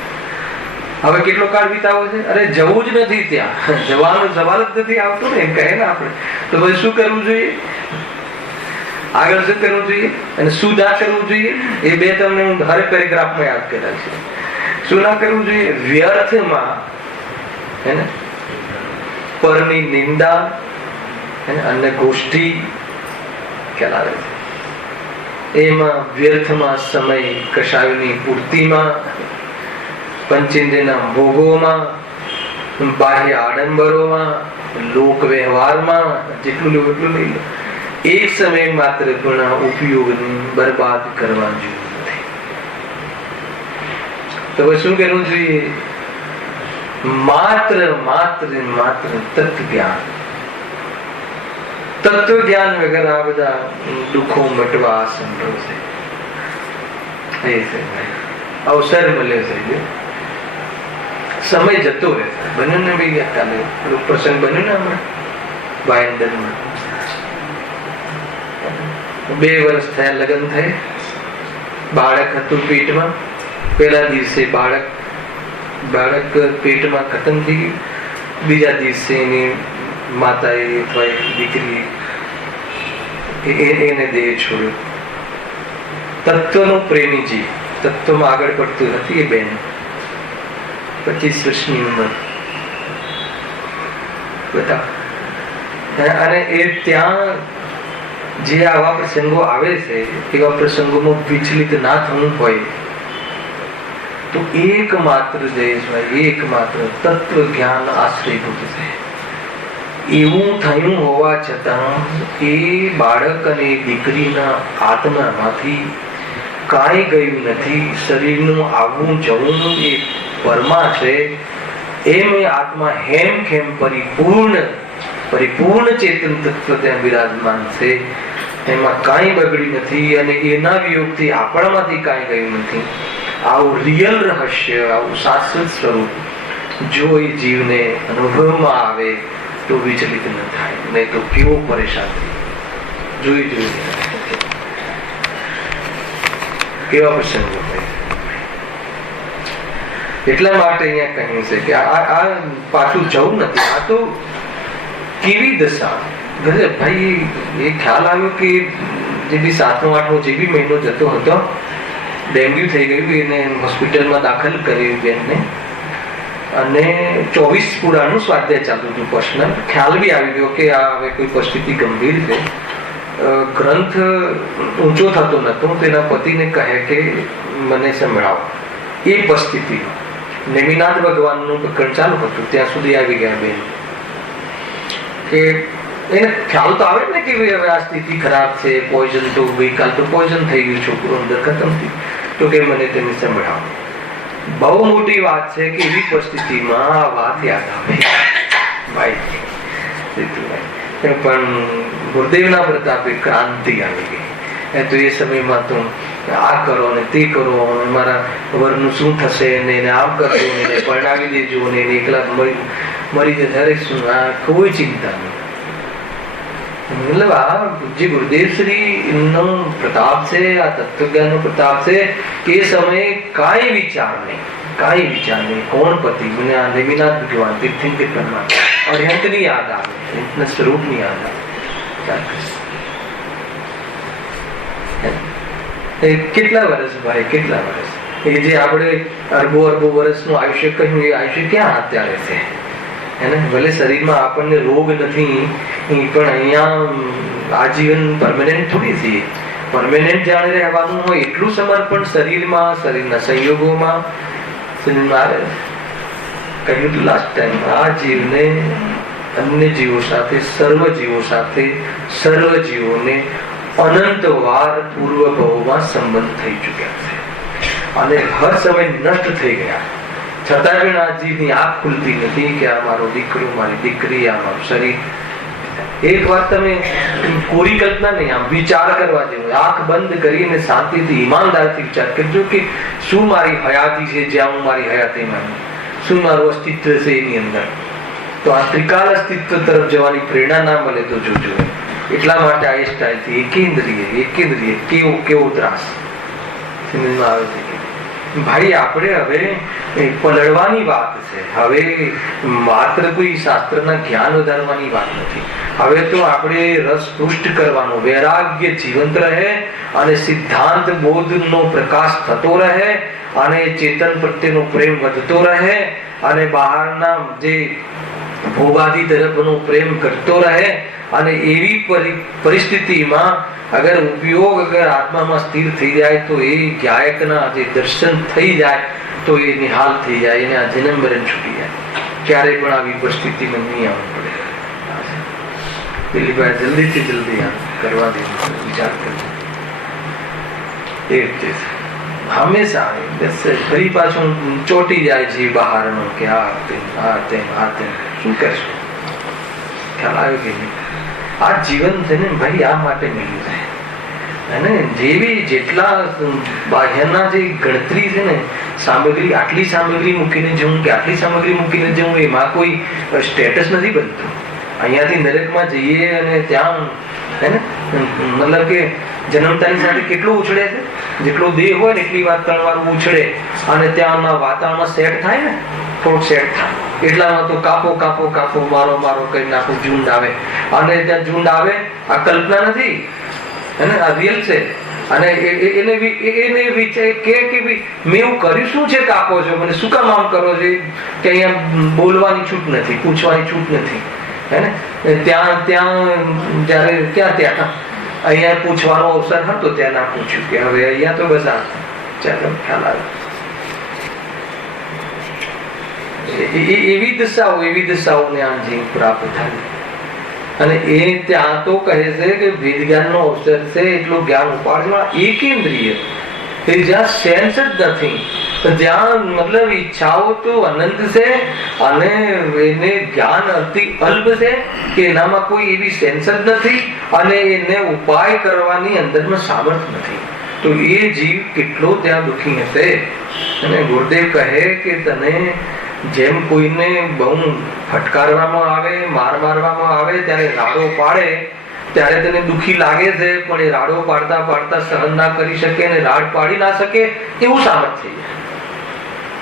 હવે કેટલો કાળ વિતાવો છે? અરે જવું જ નથી ત્યાં, જવાનો સવાલ જ નથી આવતો ને, એમ કહે ને આપણે. તો પછી શું કરવું જોઈએ? આગળ શું કરવું જોઈએ અને શું ના કરવું જોઈએ? એ બે તમને હું હરેક પેરેગ્રાફમાં યાદ કર્યા છે. શું ના કરવું જોઈએ? વ્યર્થમાં હે પરની નિંદા અને ગોષ્ઠી ખ્યાલ આવે છે, એમાં વ્યર્થમાં સમય કશાયોની પૂર્તિમાં, પંચેન્દ્રિયના ભોગોમાં, બાહ્ય આડંબરોમાં, લોક વ્યવહારમાં જેટલું લેવું એટલું લઈ લો. એક સમય માત્ર પણ ઉપયોગને બરબાદ કરવા જોઈએ નથી. તો શું કરવું જોઈએ? માત્ર માત્ર માત્ર તત્વ જ્ઞાન. તત્વ જ્ઞાન વગર આ બધા દુઃખો મટવા અસંભવ છે. અવસર મળ્યો છે, સમય જતો રહે. બન્યું ને ભાઈ, કાલે પ્રસંગ બન્યો ને હમણાં ભાઈંદરમાં 2 વર્ષ થયા લગ્ન થાય, બાળક હતું પેટમાં. પહેલા દિવસે બાળક પેટમાં ખતમ થઈ ગયું. બીજા દિવસે એની માતાએ અથવા દીકરી એને દેહ છોડ્યો. તત્વનો પ્રેમી જીવ, તત્વમાં આગળ પડતું નથી. એ બેન 25 વર્ષની ઉંમર, બતાવો. અને એ ત્યાં જે આવા પ્રસંગો આવે છે, એવા પ્રસંગોમાં વિચલિત ના થવું હોય તો એકમાત્ર જયેશભાઈ, એકમાત્ર તત્વ જ્ઞાન આશ્રયભૂત છે. એવું થયું હોવા છતાં એ બાળક અને દીકરીના આત્મામાંથી કાંઈ ગયું નથી. શરીરનું આવવું જવું એ પરમા છે. એમ એ આત્મા હેમ ખેમ પરિપૂર્ણ ચેતન તત્વ ત્યાં બિરાજમાન છે. એમાં કાંઈ બગડ્યું નથી અને એના વિયોગથી આપણામાંથી કાંઈ ગયું નથી. આવું રિયલ રહસ્ય, આવું શાશ્વત સ્વરૂપ જો એ જીવને અનુભવમાં આવે તો વિચલિત ન થાય, નહીં તો કેવો પરેશાન થાય. જોઈ કેવા પ્રસંગો થાય. એટલા માટે અહીંયા કહ્યું છે કે આ પાછું જવું નથી. આ તો કેવી દશા ભાઈ. એ ખ્યાલ આવ્યો કે જે બી 7મો 8મો જે બી મહિનો જતો હતો, ડેન્ગ્યુ થઈ ગયું. એને હોસ્પિટલમાં દાખલ કર્યું બેનને, અને 24 પૂરાનું સ્વાધ્યાય ચાલતું હતું પર્સનલ. ખ્યાલ બી આવી ગયો કે આ હવે કોઈ પરિસ્થિતિ ગંભીર છે. ગ્રંથ ઊંચો થતો નતો. તેના પતિને કહે કે મને સંભળાવો. એ પરિસ્થિતિમાં નેમિનાથ ભગવાનનું પ્રકરણ ચાલુ હતું, ત્યાં સુધી આવી ગયા બેન. કે એને ખ્યાલ તો આવે ને કે હવે આ સ્થિતિ ખરાબ છે, પોઈઝન તો ગઈકાલ તો પોઈઝન થઈ ગયું, છોકરો અંદર ખતમ થયું. તો કે મને તેને સંભળાવો. બહુ મોટી વાત છે કે એવી પરિસ્થિતિમાં આ વાત યાદ આવે ભાઈ. પણ ગુરુદેવના પ્રતાપે ક્રાંતિ આવી ગઈ. તો એ સમયમાં તો આ કરો ને તે કરો, મારા વરનું શું થશે ને એને આમ કરજો ને એને પરણાવી દેજો ને એને એકલા મરી જશે. અરે શું, આ કોઈ ચિંતા નહીં. મતલબ આ જે ગુરુદેવ શ્રી નો પ્રતાપ છે, આ તત્વજ્ઞાન નો પ્રતાપ છે કે એ સમયે કાંઈ વિચાર નહીં. કોણ પતિ? મને આ નેમિનાથ ભગવાન તીર્થંકર પરમાત્મા અર્હંત ની યાદ આવે, સ્વરૂપ ની યાદ આવે. કેટલા વર્ષ ભાઈ, કેટલા વર્ષ. એ જે આપણે અરબો વર્ષનું આયુષ્ય કહ્યું, એ આયુષ્ય ક્યાં અત્યારે છે? ભલે શરીરમાં આપણને રોગ નથી, પણ અહીંયા આજીવન પરમેનન્ટ થોડી છે. પરમેનન્ટ જાણે રહેવાનું હોય એટલું સમર્પણ શરીરમાં, શરીરના સંયોગોમાં આવે. કહ્યું હતું લાસ્ટ ટાઈમ, આ જીવને અન્ય જીવો સાથે, સર્વ જીવોને અનંત વાર પૂર્વ ભાવમાં સંબંધ થઈ ચુક્યા છે અને હર સમય નષ્ટ થઈ ગયા. છતાં પણ આ જીવની આંખ ખુલતી નથી કે આ મારો દીકરો, મારી દીકરી, આ મારું શરીર. એક વાત તમે કોરી કલ્પના નહીં, આમ વિચાર કરવા જેવું. આંખ બંધ કરીને શાંતિથી, ઈમાનદારથી વિચાર કરજો કે શું મારી હયાતી છે, જ્યાં હું મારી હયાતી માનું, શું મારું અસ્તિત્વ છે એની અંદર. તો આ ત્રિકાલ અસ્તિત્વ તરફ જવાની પ્રેરણા ના મળે તો જોજો. એટલા માટે આ સ્ટાઇલથી એકેન્દ્રિય કેવો ત્રાસ સમજમાં આવે છે. ભાઈ આપણે હવે પલળવાની વાત છે. હવે માત્ર કોઈ શાસ્ત્રના જ્ઞાન વધારવાની વાત નથી. હવે તો આપણે રસ પુષ્ટ કરવાનો, વૈરાગ્ય જીવંત રહે અને સિદ્ધાંત બોધનો પ્રકાશ થતો રહે અને ચેતન પ્રત્યેનો પ્રેમ વધતો રહે અને બહારના જે ભોગાદી તરફનો પ્રેમ ઘટતો રહે. અને એવી પરિસ્થિતિમાં અગર ઉપયોગ આત્મામાં સ્થિર થઈ જાય તો એ ગાયકના જે દર્શન થઈ જાય તો એ નિહાલ થઈ જાય, એને આ જન્મ મરણ છૂટી જાય. ક્યારેય પણ આવી પરિસ્થિતિમાં નહીં આવવું પડે. દિલીપભાઈ જલ્દીથી જલ્દી આ કરવા દે, વિચાર કરજો. એ રીતે હંમેશા ફરી પાછું ચોટી જાય છે બહારનો કે આ તેમ શું કરશું? ખ્યાલ આવ્યો કે નહીં? આ જીવન છે ને ભાઈ, આ માટે મળ્યું છે. અને જેવી જેટલા બાહ્યના જે ગણતરી છે ને, સામગ્રી, આટલી સામગ્રી મૂકીને જવું કે આટલી સામગ્રી મૂકીને જવું, એમાં કોઈ સ્ટેટસ નથી બનતું. અહીંયાથી નરકમાં જઈએ અને ત્યાં હે ને, મતલબ કે જન્મતાની સાથે કેટલું ઉછળે છે, જેટલો દેહ હોય ને એટલી વાર 3 વાર ઉછળે, અને ત્યાંના વાતાવરણમાં સેટ થાય ને, થોડુંક સેટ થાય એટલામાં તો કાપો કાપો કાપો, મારો મારો કરી નાખો, ઝુંડ આવે. અને ત્યાં ઝુંડ આવે, આ કલ્પના નથી, અને આ રિયલ છે. અને એને વિચાર કે મેં એવું કર્યું શું છે કાપો છો, મને શું કામ આમ કરો છો? કે અહીંયા બોલવાની છૂટ નથી, પૂછવાની છૂટ નથી, હે ને. ત્યાં જયારે ત્યાં અહીંયા પૂછવાનો અવસર હતો, ત્યાં ના પૂછ્યું. કે હવે અહીંયા તો બસ આ ચાલો ખ્યાલ આવે. એવી દિશાઓને આમ જીવ પ્રાપ્ત થાય. અને એ ત્યાં તો કહે છે કે વેદ જ્ઞાનનો અવસર છે, એટલું જ્ઞાન ઉપાડવા એકેન્દ્રિય, જ્યાં સેન્સ જ નથી, જ્યાં મતલબ ઈચ્છાઓ તો અનંત છે, અને એને જ્ઞાન અતિ અલ્પ છે કે એનામાં કોઈ એવી સેન્સ જ નથી, અને એને ઉપાય કરવાની અંદરમાં સામર્થ નથી. તો એ જીવ કેટલો ત્યાં દુઃખી હશે. અને ગુરુદેવ કહે કે તને જેમ કોઈને બહુ ફટકારવામાં આવે, મારવામાં આવે, ત્યારે રાડો પાડે ત્યારે તેને દુઃખી લાગે છે, પણ એ રાડો પાડતા પાડતા સહન ના કરી શકે અને રાડ પાડી ના શકે એવું સામર્થ થઈ જાય.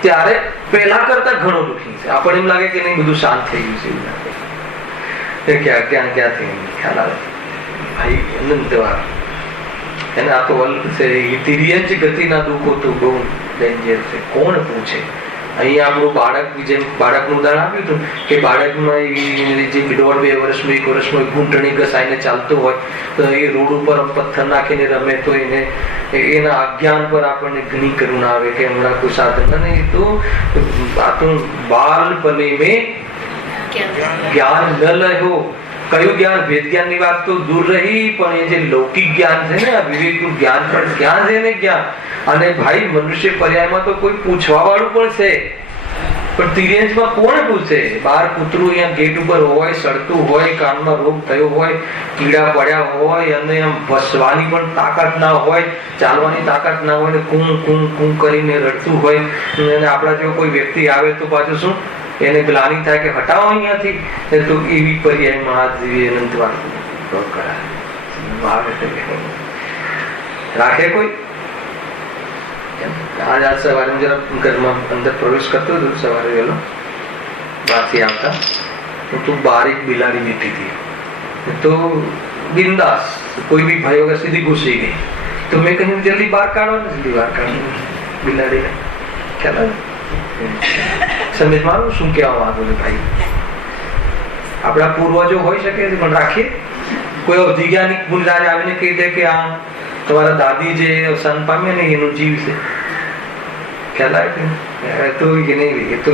ત્યારે પહેલા કરતા ઘણો દુઃખી છે. આપણને એમ લાગે કે નહીં, બધું શાંત થઈ ગયું છે, એવું લાગે. ક્યાંથી ખ્યાલ આવે ભાઈ, અનંત વાર એને આ તો અલ્પ છે. તિર્યંચ ગતિના દુઃખો તો બહુ ડેન્જર છે. કોણ પૂછે? અહીંયા આપણું બાળકનું ઉદાહરણ આપ્યું હતું કે બાળકમાં જે 1.5-2 વર્ષનું 1 વર્ષનું ઘૂંટણી ઘસાઈને ચાલતું હોય, તો એ રોડ ઉપર પથ્થર નાખીને રમે, તો એને એના અજ્ઞાન પર આપણને ઘણી કરુણા આવે કે હમણાં કોઈ સાધન નહીં. તો આ તો બાલપને મેં જ્ઞાન ન લયો. કયું જ્ઞાન? વેદ જ્ઞાન ની વાત તો દૂર રહી, પણ એ જે લૌકિક જ્ઞાન છે ને, આ વિવેકનું જ્ઞાન પણ જ્ઞાન છે ને જ્ઞાન. અને ભાઈ મનુષ્ય પર્યાયમાં તો કોઈ પૂછવા વાળું પણ છે, પણ તિર્યંચમાં કોણ પૂછે? બાર કૂતરું અહીંયા ગેટ ઉપર હોય, સડતું હોય, કાનમાં રોગ થયો હોય, કીડા પડ્યા હોય, અને આમ વસવાની પણ તાકાત ના હોય, ચાલવાની તાકાત ના હોય, ને કું કું કું કરીને રડતું હોય. અને આપણા જેવો કોઈ વ્યક્તિ આવે તો પાછું શું એને ગ્લાની થાય કે હટાવો અહીંયાથી. તો એવી પર્યાયમાં આ જેવી અનંતવાર રાખે કોઈ. આજ સવારે જરા ઘરમાં અંદર પ્રવેશ કરતો હતો, સવારે વહેલો બહારથી આવતા, તો બહાર એક બિલાડી બેઠી હતી. તો બિંદાસ, કોઈ બી ભાઈ વગર સીધી ઘૂસી ગઈ. તો મેં કહ્યું જલ્દી બહાર કાઢો ને, જલ્દી બહાર કાઢો બિલાડીને. ખ્યાલ સમજ મારું શું કહેવા માંગુ છું ભાઈ? આપણા પૂર્વજો હોઈ શકે છે, પણ રાખીએ. કોઈ અવધિજ્ઞાનિક મુનિરાજ આવીને કહી દે કે આ તમારા દાદી જે અવસાન પામ્યા ને એનું જીવ છે. ખ્યાલ આવે તો કે નહીં? એ તો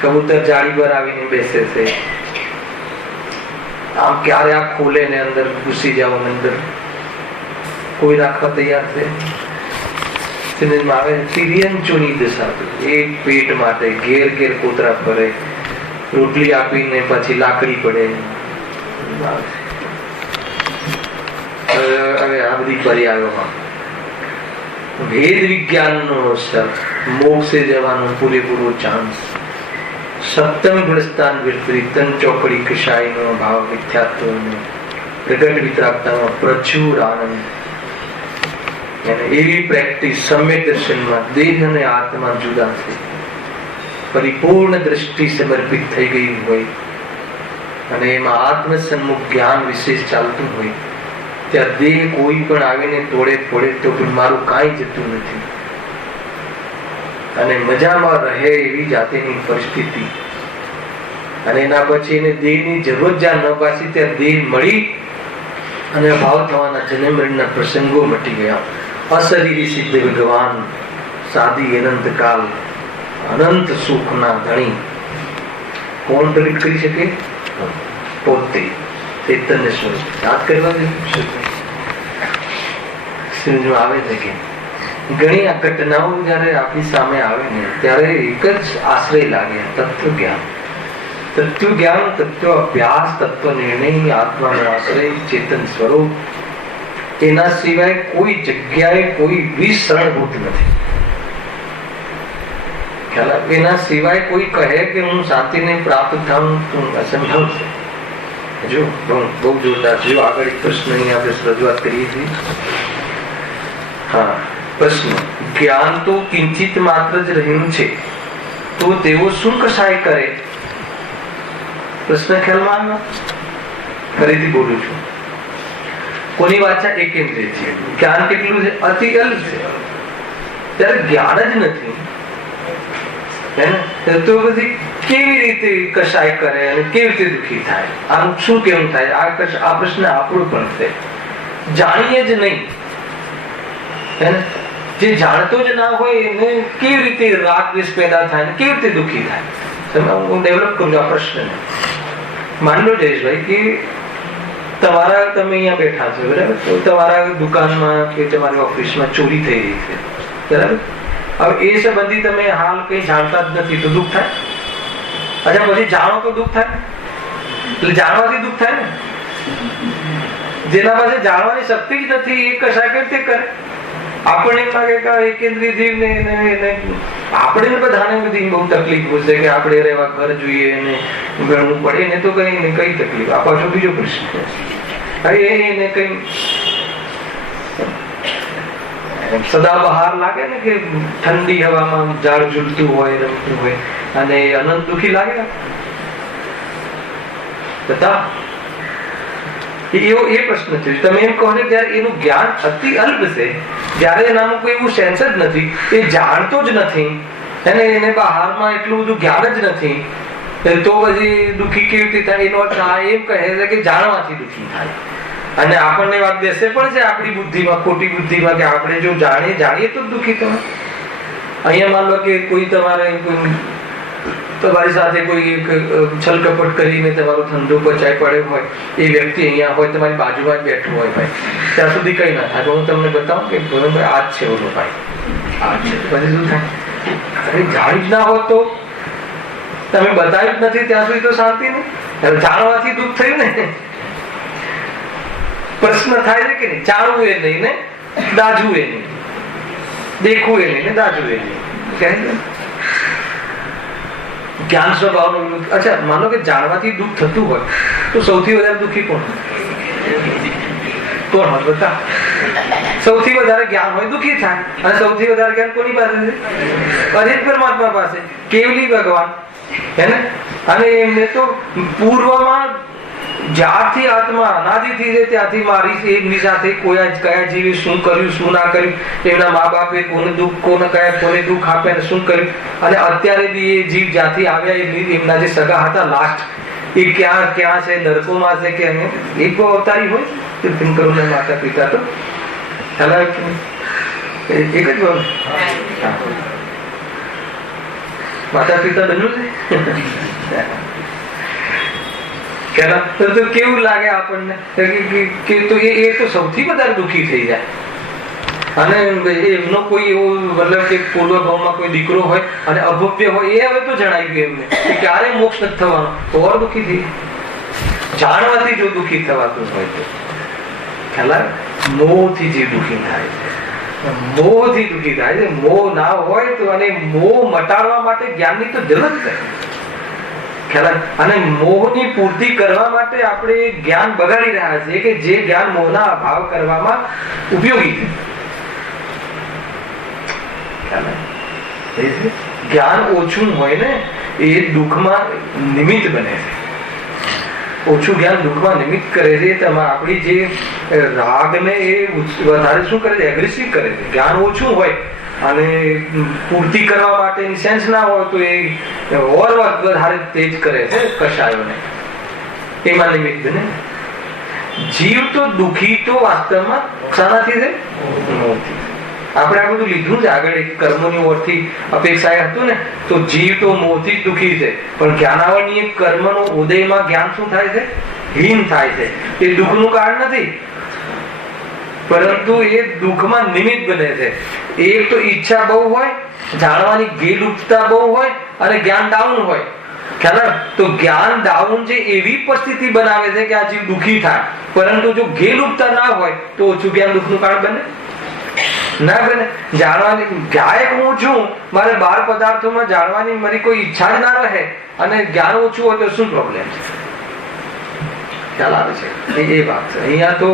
કબૂતર જાળી પર આવીને બેસે છે, આમ ક્યારે આ ખોલે ને અંદર ઘૂસી જાવ, અંદર કોઈ રાખવા તૈયાર છે? સમજમાં આવે? તિર્યંચોની દશા. એ પેટ માટે ઘેર ઘેર કોતરા ફરે, રોટલી આપીને પછી લાકડી પડે. હવે આ બધી પર્યાયોમાં ભેદ વિજ્ઞાનનો અવસર, મોક્ષે જવાનો પૂરેપૂરો ચાન્સ, સપ્તમ ગુણસ્થાન વિપરીતન ચોકડી કશાયનો ભાવ મિથ્યાત્વનો પ્રગટ વિતરાગતામાં પ્રચુર આનંદ. એવી પ્રેક્ટિસ સમ્યક દર્શનમાં દેહ અને આત્મા જુદા છે, પરિપૂર્ણ દ્રષ્ટિ સમર્પિત થઈ ગઈ હોય, અને એમાં આત્મ સન્મુખ જ્ઞાન વિશેષ ચાલતું હોય, ત્યાં દેહ કોઈ પણ આવીને તોડે ફોડે તો પણ મારું કાંઈ જતું નથી. અને મજામાં રહે એવી જાતિની પરિસ્થિતિ. અને એના પછી એને દેહની જરૂરત જ્યાં ન પાછી, ત્યાં દેહ મળી અને ભાવ થવાના જન્મ મરણના પ્રસંગો મટી ગયા. અશરીરી સિદ્ધ ભગવાન સાદી અનંત કાલ, અનંત સુખના ધણી, કોણ પ્રગટ કરી શકે? પોતે ચૈતન્ય સ્વરૂપ. યાદ કરવા જેવું આવે છે કે ઘણી આ ઘટનાઓ જયારે આપણી સામે આવે ને ત્યારે એક જ આશ્રય લાગે, તત્વ જ્ઞાન. તત્વ જ્ઞાન, તત્વ અભ્યાસ, તત્વ નિર્ણય, આત્માનો આશ્રય, ચેતન સ્વરૂપ. એના સિવાય કોઈ જગ્યાએ કોઈ વિસરણભૂત નથી. એના સિવાય કોઈ કહે કે હું શાંતિને પ્રાપ્ત થાઉં તો અસંભવ છે. જો બહુ જોરદાર છે. જો આગળ એક પ્રશ્ન અહીંયા આપણે રજૂઆત કરીએ છીએ. હા, પ્રશ્ન: જ્ઞાન તો કિંચિત માત્ર જ રહ્યું છે, તો તેઓ શું કશાય કરે? પ્રશ્ન ખ્યાલમાં આવ્યો? ફરીથી બોલું છું. કોની વાચા એકેન્દ્રિય છે. જ્ઞાન કેટલું છે? અતિ અલ્પ છે. ત્યારે જ્ઞાન જ નથી તો પછી કેવી રીતે કશાય કરે અને કેવી રીતે દુઃખી થાય? આનું શું કેવું થાય? આ પ્રશ્ન આપણો પણ છે. જાણીએ જ નહીં, જે જાણતો જ ના હોય એને કેવી રીતે રાગ દ્વેષ પેદા થાય, કેવી રીતે દુઃખી થાય? હું ડેવલપ કરું છું આ પ્રશ્નને. માની લો જયેશભાઈ કે તમે અહીંયા બેઠા છો, બરાબર? તો તમારા દુકાનમાં કે તમારી ઓફિસમાં ચોરી થઈ રહી છે, બરાબર? હવે એ સંબંધી તમે હાલ કઈ જાણતા જ નથી તો દુઃખ થાય. અચ્છા, પછી જાણો તો દુઃખ થાય. એટલે જાણવાથી દુઃખ થાય ને. જેના પાસે જાણવાની શક્તિ જ નથી એ કશા રીતે કરે? આપણે એમ લાગે કે એકેન્દ્રીય જીવને આપણે બધાને બધી બહુ તકલીફ છે કે આપણે રહેવા ઘર જોઈએ ને ગણવું પડે ને, તો કઈ ને કઈ તકલીફ. આ પાછો બીજો પ્રશ્ન. એને કઈ સદા બહાર લાગે ને કે ઠંડી હવામાં ઝાડ ઝૂલતું હોય, રમતું હોય અને અનંત દુઃખી લાગે. બતા એ પ્રશ્ન છે. તમે એમ કહો ને ત્યારે એનું જ્ઞાન અતિ અલ્પ છે, જયારે એનામાં કોઈ એવું સેન્સ જ નથી, એ જાણતો જ નથી અને એને બહારમાં એટલું બધું જ્ઞાન જ નથી, તો પછી દુઃખી કેવી રીતે થાય? એનો અર્થ આ એમ કહે છે કે જાણવાથી દુઃખી થાય. અને આપણને વાત બેસે પણ છે આપણી બુદ્ધિમાં, ખોટી બુદ્ધિમાં, કે આપણે જો જાણીએ તો દુઃખી થવા. અહીંયા માન લો કે કોઈ તમારી સાથે કોઈ છલ કપટ કરીને તમારો ધંધો પચાઈ પડ્યો હોય, એ વ્યક્તિ અહીંયા હોય, તમારી બાજુમાં જ બેઠું હોય ભાઈ, ત્યાં સુધી કઈ ના થાય. હું તમને બતાવું કે બરોબર આ જ છે ઓલો ભાઈ, આ જ છે. પછી શું થાય? જાણી જ ના હોત તો તમે બતાવ્યું જ નથી ત્યાં સુધી તો શાંતિ નહીં. જાણવાથી દુઃખ થયું ને. પ્રશ્ન થાય છે કે નહીં? જાણવું એ નહીં ને દાજવું એ નહીં, દેખવું એ નહીં ને દાજવું એ નહીં. જ્ઞાન સ્વભાવનું. અચ્છા, માનો કે જાણવાથી દુઃખ થતું હોય તો સૌથી વધારે દુઃખી કોણ હોય? બતા. સૌથી વધારે જ્ઞાન હોય દુઃખી થાય. અને સૌથી વધારે જ્ઞાન કોની પાસે છે? અધિક પરમાત્મા પાસે, કેવલી ભગવાન. હે ને? અને એમને તો પૂર્વમાં જ્યારથી આત્મા અનાદિથી છે ત્યાંથી મારી એમની સાથે કયા જીવે શું કર્યું, શું ના કર્યું, એમના મા બાપે કોને દુઃખ આપે અને શું કર્યું, અને અત્યારે બી એ જીવ જ્યાંથી આવ્યા એમના જે સગા હતા લાસ્ટ, એ ક્યાં છે? નરકોમાં છે કે એક અવતારી હોય તીર્થંકરોના માતા પિતા તો એક જ માતા પિતા બન્યું છે. તો કેવું લાગે આપણને કે એ તો સૌથી વધારે દુઃખી થઈ જાય. અને એમનો કોઈ એવો મતલબ કે પૂર્વ ભાવમાં કોઈ દીકરો હોય અને અભવ્ય હોય, એ હવે તો જણાઈ ગયું એમને કે ક્યારે મોક્ષ નથી થવાનો, તો ઓર દુઃખી થઈ. જાણવાથી જો દુઃખી થવાતું હોય તો ખ્યાલ આવે? મોહથી જે દુઃખી થાય છે, મોહથી દુઃખી થાય છે. મોહ ના હોય તો, અને મોહ મટાડવા માટે જ્ઞાનની તો જરૂર છે. અને મોહની પૂર્તિ કરવા માટે આપણે જ્ઞાન બગાડી રહ્યા છીએ કે જે જ્ઞાન મોહના અભાવ કરવામાં ઉપયોગી છે. જ્ઞાન ઓછું હોય ને એ દુઃખમાં નિમિત્ત બને છે. ઓછું જ્ઞાન દુઃખમાં નિમિત્ત કરે છે. આપણી જે રાગને એ વધારે શું કરે છે? એગ્રેસિવ કરે છે. જ્ઞાન ઓછું હોય અને પૂર્તિ કરવા માટેની સેન્સ ના હોય તો એ ઓર વધારે તેજ કરે છે કશાયોને. એમાં નિમિત્ત બને. જીવ તો દુઃખી તો વાસ્તવમાં શાનાથી છે? મોહથી. આપણે આ બધું લીધું જ આગળ કર્મોની ઓરથી અપેક્ષા હતું ને, તો જીવ તો મોહથી દુઃખી છે, પણ જ્ઞાનાવરની એક કર્મનો ઉદયમાં જ્ઞાન શું થાય છે? હીન થાય છે. એ દુઃખનું કારણ નથી, પરંતુ એ દુઃખમાં નિમિત્ત બને છે. એક તો ઈચ્છા બહુ હોય, જાણવાની ગેલુપતા બહુ હોય, અને જ્ઞાન ડાઉન હોય. ખ્યાલ? તો જ્ઞાન ડાઉન છે એવી પરિસ્થિતિ બનાવે છે કે આ જીવ દુઃખી થાય, પરંતુ જો ગેલુપતા ના હોય તો ઓછું જ્ઞાન દુઃખનું કારણ બને ના બને. જાણવાની ગાયક હું છું, મારે 12 પદાર્થોમાં જાણવાની મારી કોઈ ઈચ્છા જ ના રહે અને જ્ઞાન ઓછું હોય તો શું પ્રોબ્લેમ છે? ખ્યાલ આવે છે? એ વાત છે. અહીંયા તો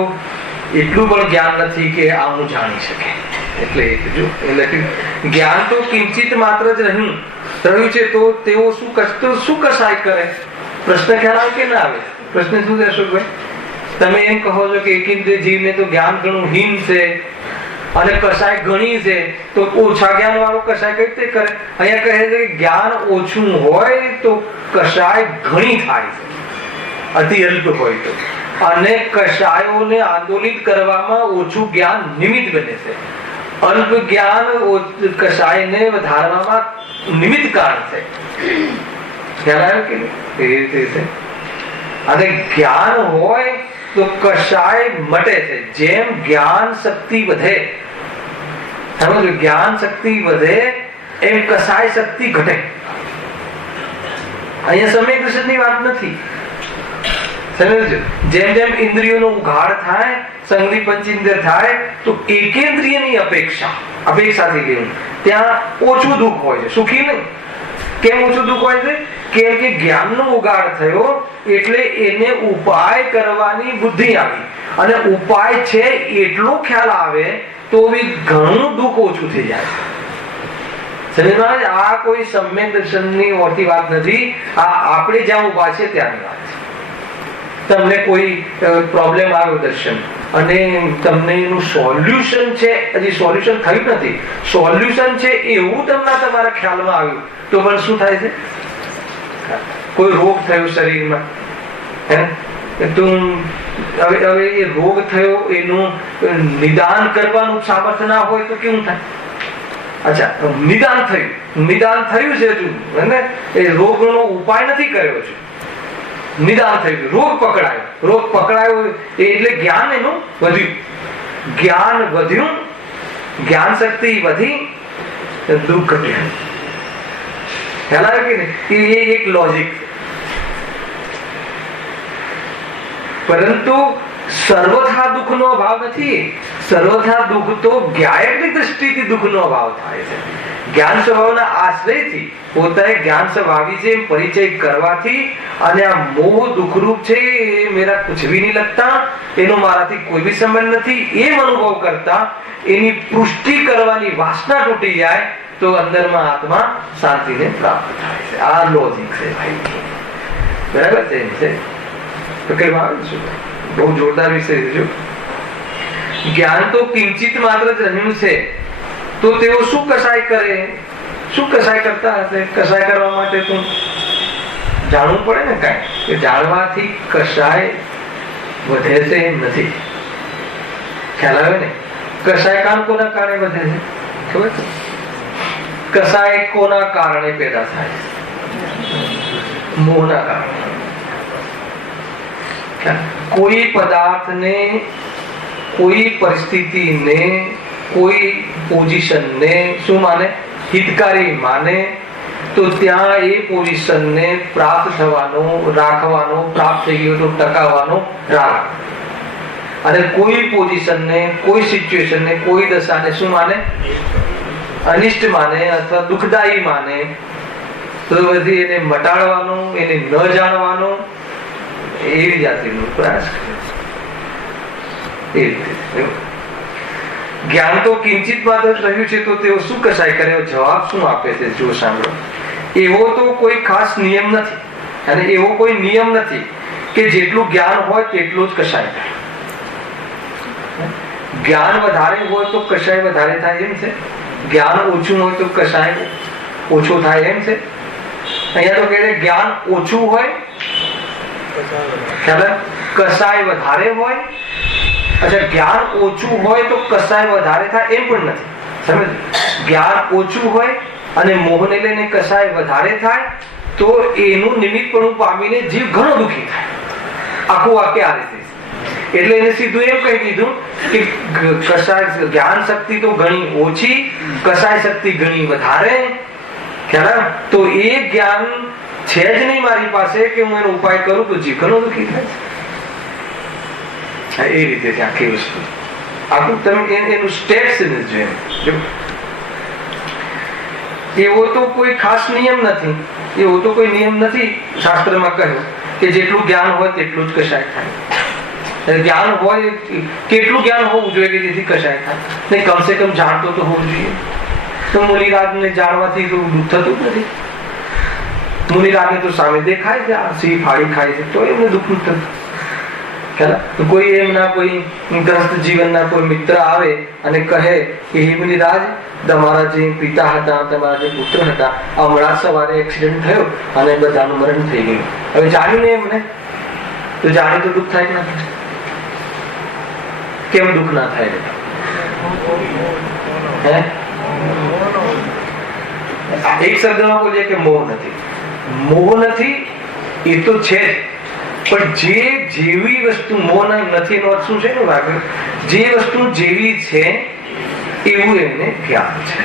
એટલું પણ જ્ઞાન નથી કે આ હું જાણી શકે. એટલે જ્ઞાન તો કિંચિત માત્ર જ રહ્યું છે, તો તેઓ શું કસાય કરે? પ્રશ્ન ખ્યાલ આવે કે ના આવે? પ્રશ્ન શું છે અશોકભાઈ? તમે એમ કહો છો કે એકેન્દ્રિય જીવને તો જ્ઞાન ઘણું હીન છે અને કસાય ઘણી છે, તો ઓછા જ્ઞાન વાળો કસાય કઈ રીતે કરે? અહીંયા કહે છે કે જ્ઞાન ઓછું હોય તો કસાય ઘણી થાય છે, અતિ અલ્પ હોય તો. અને કસાયોને આંદોલિત કરવામાં ઓછું જ્ઞાન નિમિત્ત બને છે. અલ્પ જ્ઞાન કસાયને વધારવામાં નિમિત્ત કારણ છે. ખ્યાલ આવ્યો કે એ રીતે? અને જ્ઞાન હોય તો કસાય મટે છે. જેમ જ્ઞાન શક્તિ વધે, સમજો, જ્ઞાન શક્તિ વધે એમ કસાય શક્તિ ઘટે. અહીંયા સમ્યક દર્શનની વાત નથી. સમજો, જેમ જેમ ઇન્દ્રિયોનો ઉઘાડ થાય, સંગની પંચેન્દ્રિય થાય, તો એકેન્દ્રિયની અપેક્ષાથી લેવું ત્યાં ઓછું દુઃખ હોય છે, સુખી નહીં. કેમ ઓછું દુઃખ હોય છે? કેમ કે જ્ઞાનનો ઉઘાડ થયો એટલે એને ઉપાય કરવાની બુદ્ધિ આવી, અને ઉપાય છે એટલો ખ્યાલ આવે તો બી ઘણું દુઃખ ઓછું થઈ જાય. સમજમાં? આ કોઈ સમ્યક દર્શનની ઓરતી વાત નથી. આ આપણે જ્યાં ઉભા છે ત્યાંની વાત છે. તમને કોઈ પ્રોબ્લેમ આવ્યો દર્શન, અને તમને એનું સોલ્યુશન છે, હજી સોલ્યુશન થયું નથી, સોલ્યુશન છે એવું તમને તમારા ખ્યાલમાં આવ્યું, તો પણ શું થાય છે? કોઈ રોગ થયો શરીરમાં, તો હવે એ રોગ થયો એનું નિદાન કરવાનું સામર્થ્ય ના હોય તો કેવું થાય? અચ્છા, નિદાન થયું છે હજુ, એ રોગનો ઉપાય નથી કર્યો છે, નિદાન થયું, રોગ પકડાયો એટલે જ્ઞાન એનું વધ્યું. જ્ઞાન વધ્યું, જ્ઞાન શક્તિ વધી, દુઃખ ઘટ્યું. ખ્યાલ આવે કે નહીં? એ એક લોજિક. પરંતુ સર્વથા દુઃખનો અભાવ નથી. સર્વથા દુઃખ તો જ્ઞાયકની દ્રષ્ટિથી દુઃખનો અભાવ થાય છે. જ્ઞાન સ્વભાવના આશ્રયથી, પોતાને જ્ઞાન સ્વભાવી છે પરિચય કરવાથી, અને આ મોહ દુઃખરૂપ છે, એ મેરા કુછ ભી નહીં લગતા, એનો મારાથી કોઈ બી સંબંધ નથી, એમ અનુભવ કરતા એની પુષ્ટિ કરવાની વાસના તૂટી જાય તો અંદરમાં આત્મા શાંતિને પ્રાપ્ત થાય છે. આ લોજિક છે ભાઈ. બરાબર છે? તો કઈ આવે છે? બહુ જોરદાર વિષય છે. જ્ઞાન તો કિંચિત માત્ર જ રહ્યું છે, તો તેઓ શું કસાય કરે? શું કસાય કરતા હશે? કસાય કરવા માટે તો જાણવું પડે ને કાંઈ, કે જાણવાથી કસાય વધે છે એમ નથી. ખ્યાલ આવે ને? કસાય કામ કોના કારણે વધે છે ખબર છે? કસાય કોના કારણે પેદા થાય? મોહના કારણે. કોઈ પદાર્થને, કોઈ પરિસ્થિતિને, કોઈ પોઝિશનને શું માને? હિતકારી માને, તો ત્યાં એ પોઝિશનને પ્રાપ્ત થવાનો, રાખવાનો, પ્રાપ્ત થઈ ગયો તો ટકાવવાનો રાગ. અને કોઈ પોઝિશનને, કોઈ સિચ્યુએશનને, કોઈ દશાને શું માને? અનિષ્ટ માને અથવા દુઃખદાયી માને, તો પછી એને મટાડવાનો, એને ન જાણવાનો, એવી જાતિનો પ્રયાસ કરે. જ્ઞાન તો કિંચિત માત્ર રહ્યું છે, તો તેઓ શું કસાય કરે? જવાબ શું આપે છે? જો સાંભળો, એવો તો કોઈ ખાસ નિયમ નથી, અને એવો કોઈ નિયમ નથી કે જેટલું જ્ઞાન હોય તેટલું જ કસાય થાય. જ્ઞાન વધારે હોય તો કસાય વધારે થાય એમ છે, જ્ઞાન ઓછું હોય તો કસાય ઓછો થાય એમ છે. અહીંયા તો કહે જ્ઞાન ઓછું હોય, કસાય વધારે હોય. અચ્છા, જ્ઞાન ઓછું હોય તો કસાય વધારે થાય એમ પણ નથી. સમજ. જ્ઞાન ઓછું હોય અને મોહને લઈને કસાય વધારે થાય તો એનું નિમિત્તપણું પામીને જીવ ઘણો દુઃખી થાય. આખું વાક્ય આ રીતે. એટલે એને સીધું એમ કહી દીધું કે કસાય જ્ઞાન શક્તિ તો ઘણી ઓછી, કસાય શક્તિ ઘણી વધારે. ખ્યાલ? તો એ જ્ઞાન છે જ નહીં મારી પાસે કે હું એનો ઉપાય કરું તો જીવ ઘણો દુઃખી થાય. એ રીતે છે આખી વસ્તુ. આખું તમે એનું સ્ટેપ્સ જોઈએ. એવો તો કોઈ ખાસ નિયમ નથી, એવો તો કોઈ નિયમ નથી શાસ્ત્રમાં કહ્યું કે જેટલું જ્ઞાન હોય તેટલું જ કશાય થાય. જ્ઞાન હોય કેટલું જ્ઞાન હોવું જોઈએ કે જેથી કશાય થાય નહીં, કમસે કમ જાણતો તો હોવું જોઈએ. તો મુનિરાજને જાણવાથી તો દુઃખ થતું નથી. મુનિરાજને તો સામે દેખાય છે આ સિંહ ફાડી ખાય છે તો એમને દુઃખ નથી થતું. તો કોઈ એમના કોઈ ગ્રસ્ત જીવનના કોઈ મિત્ર આવે અને કહે કે હે મુનિરાજ, તમારા જે પિતા હતા, તમારા જે પુત્ર હતા, હમણાં સવારે એક્સિડન્ટ થયો અને બધાનું મરણ થઈ ગયું. હવે જાણ્યું ને એમને તો જાણે તો દુઃખ થાય કે ના થાય? કેમ દુઃખ ના થાય? એક શબ્દમાં બોલીએ કે મોહ નથી. મોહ નથી એ તો છે જ, પણ જે જેવી વસ્તુ મોહ નથી એનો અર્થ શું છે ને વાગ્યું, જે વસ્તુ જેવી છે એવું એમને જ્ઞાન છે.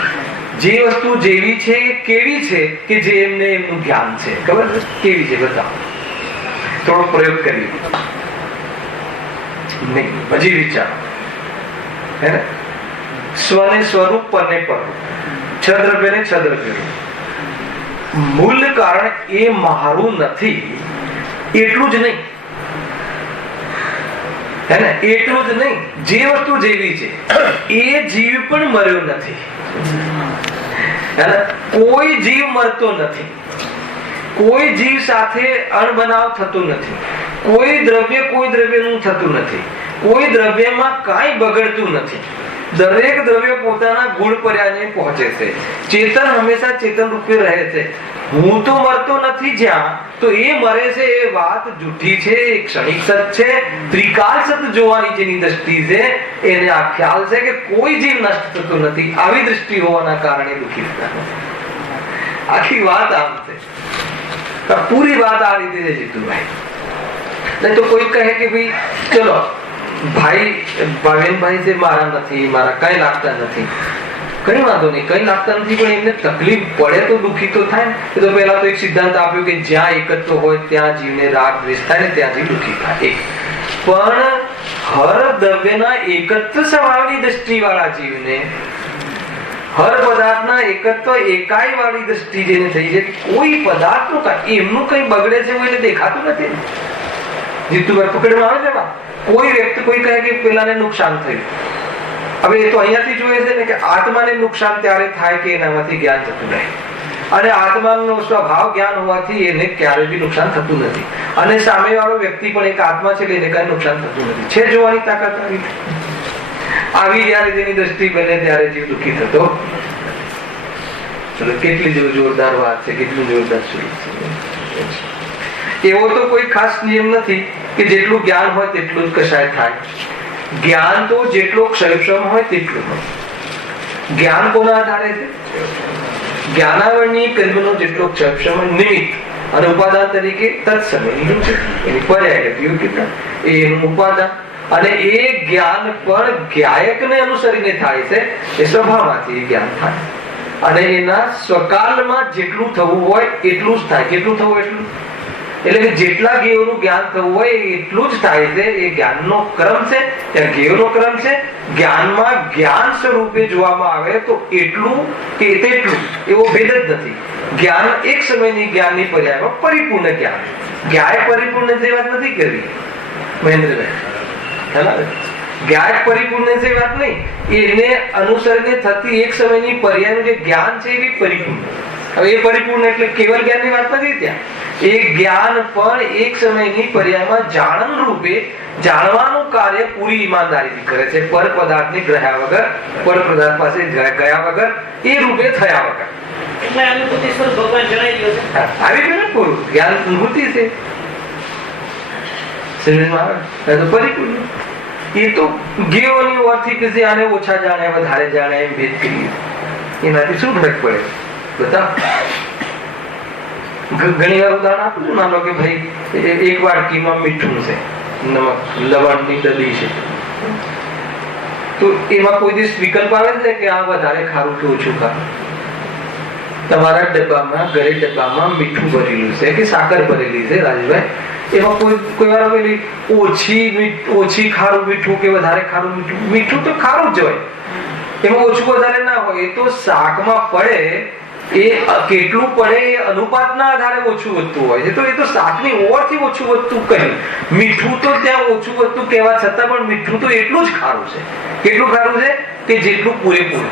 જે વસ્તુ જેવી છે એ કેવી છે કે જે એમને એમનું જ્ઞાન છે. ખબર છે કેવી છે? બતાવો, થોડો પ્રયોગ કરી નહીં, હજી વિચાર. હે ને? સ્વને સ્વરૂપ, પરને પર, છદ્રવ્ય ને છદ્રવ્ય. મૂળ કારણ એ મારું નથી એટલું જ નહીં, હે ને? એટલું જ નહીં, જે વસ્તુ જેવી છે એ જીવ પણ મર્યો નથી. કોઈ જીવ મરતો નથી, કોઈ જીવ સાથે અણબનાવ થતો નથી, કોઈ દ્રવ્યનું થતું નથી, કોઈ દ્રવ્યમાં કાંઈ બગડતું નથી. દરેક દ્રવ્ય પોતાના ગુણ પર્યાને પહોંચે છે. ચેતન હંમેશા ચેતન રૂપે રહે છે. હું તો મરતો નથી જ્યાં, તો એ મરે છે એ વાત જૂઠી છે, એ ક્ષણિક સત છે. ત્રિકાલ સત જોવાની જેની દ્રષ્ટિ છે એને આ ખ્યાલ છે કે કોઈ જીવ નષ્ટ થતો નથી. આવી દ્રષ્ટિ હોવાના કારણે દુઃખી થતા નથી. આખી વાત આમ છે, પૂરી વાત આ રીતે છે જીતુભાઈ. નહીં તો કોઈ કહે કે ભાઈ ચલો ભાઈ ભાવેનભાઈ છે મારા નથી, મારા કઈ લાગતા નથી, કઈ વાંધો નહીં, કઈ લાગતા નથી, પણ એમને તકલીફ પડે તો દુઃખી તો થાય. એ તો પહેલા તો એક સિદ્ધાંત આપ્યો કે જ્યાં એકત્વ હોય ત્યાં જીવને રાગ દ્વેષ થાય ને ત્યાં જીવ દુઃખી થાય. પણ હર દ્રવ્યના એકત્વ સ્વભાવની દ્રષ્ટિ વાળા જીવને, હર પદાર્થના એકત્વ એકાઈ વાળી દ્રષ્ટિ જેને થઈ છે, કોઈ પદાર્થનું એમનું કઈ બગડે છે એવું એને દેખાતું નથી. જીતુભાઈ પકડમાં આવે છે. કોઈ વ્યક્તિ કોઈ કહે કે પેલાને નુકસાન થયું, હવે એ તો અહીંયાથી જોઈએ છે ને કે આત્માને નુકસાન ત્યારે થાય કે એનામાંથી જ્ઞાન થતું રહે, અને આત્માનો સ્વભાવ જ્ઞાન હોવાથી એને ક્યારેય બી નુકસાન થતું નથી. અને સામેવાળો વ્યક્તિ પણ એક આત્મા છે એટલે એને કઈ નુકસાન થતું નથી. છે જોવાની તાકાત આવી જયારે જેની દ્રષ્ટિ બને ત્યારે જીવ દુઃખી થતો. કેટલી જોરદાર વાત છે, કેટલું જોરદાર છે. એવો તો કોઈ ખાસ નિયમ નથી કે જેટલું જ્ઞાન હોય તેટલું જ કશાય થાય. જ્ઞાન તો જેટલો ક્ષયક્ષમ હોય તેટલું હોય. જ્ઞાન કોના આધારે છે? જ્ઞાનાવરણી કર્મનો જેટલો ક્ષયક્ષમ હોય નિમિત્ત અને ઉપાદાન તરીકે તત્સમયની એની પર્યાય યોગ્યતા એનું ઉપાદાન. અને એ જ્ઞાન પણ જ્ઞાયકને અનુસરીને થાય છે. એ સ્વભાવમાંથી જ્ઞાન થાય અને એના સ્વકાલમાં જેટલું થવું હોય એટલું જ થાય. કેટલું થવું એટલું, એટલે કે જેટલા જ્ઞેયોનું જ્ઞાન થવું હોય એટલું જ થાય છે. એ જ્ઞાનનો ક્રમ છે, ત્યાં જ્ઞેયોનો ક્રમ છે. જ્ઞાનમાં જ્ઞાન સ્વરૂપે જોવામાં આવે તો એટલું કે તેટલું એવો ભેદ જ નથી. જ્ઞાન એક સમયની જ્ઞાનની પર્યાયમાં પરિપૂર્ણ જ્ઞાન. જ્ઞાય પરિપૂર્ણ જે વાત નથી કરવી મહેન્દ્રભાઈ, જ્ઞાય પરિપૂર્ણ જે વાત નહીં, એને અનુસરીને થતી એક સમયની પર્યાયનું જે જ્ઞાન છે એ પરિપૂર્ણ. હવે એ પરિપૂર્ણ એટલે કેવલ જ્ઞાનની વાત નથી. ત્યાં એ જ્ઞાન પણ એક સમયની પર્યાયમાં જાણન રૂપે જાણવાનું કાર્ય પૂરી ઈમાનદારીથી કરે છે. પર પદાર્થને ગ્રહ્યા વગર, પર પદાર્થ પાસે ગયા વગર, એ રૂપે થયા વગર. એટલે અનુભૂતિ સ્વરૂપ ભગવાન જણાવી દો છે. આવી ગયું પૂરું જ્ઞાન અનુભૂતિ છે. સમજમાં આવે તો પરિપૂર્ણ. એ તો ગેઓની ઓરથી કે આને ઓછા જાણે વધારે જાણે એમ ભેદ કરીએ, એનાથી શું ફરક પડે? બતા ઘણી વાર ઉદાહરણ આપું છું. માનો કે ભાઈ એક વાડકીમાં મીઠું છે, નમક લવણની ડલી છે, તો એમાં કોઈ દિવસ વિકલ્પ આવે છે કે આ વધારે ખારું કે ઓછું ખારું? તમારા ડબ્બામાં, ઘરે ડબ્બામાં મીઠું ભરેલું છે કે સાકર ભરેલી છે રાજભાઈ, એમાં કોઈ વાર પેલી ઓછી ખારું મીઠું કે વધારે ખારું મીઠું? મીઠું તો ખારું જ હોય, એમાં ઓછું વધારે ના હોય. એ તો શાકમાં પડે, એ કેટલું પડે એ અનુપાતના આધારે ઓછું વધતું હોય છે. તો એ તો શાકની ઓરથી ઓછું વધતું કહ્યું. મીઠું તો ત્યાં ઓછું વધતું કહેવા છતાં પણ મીઠું તો એટલું જ ખારું છે. કેટલું ખારું છે કે જેટલું પૂરેપૂરું.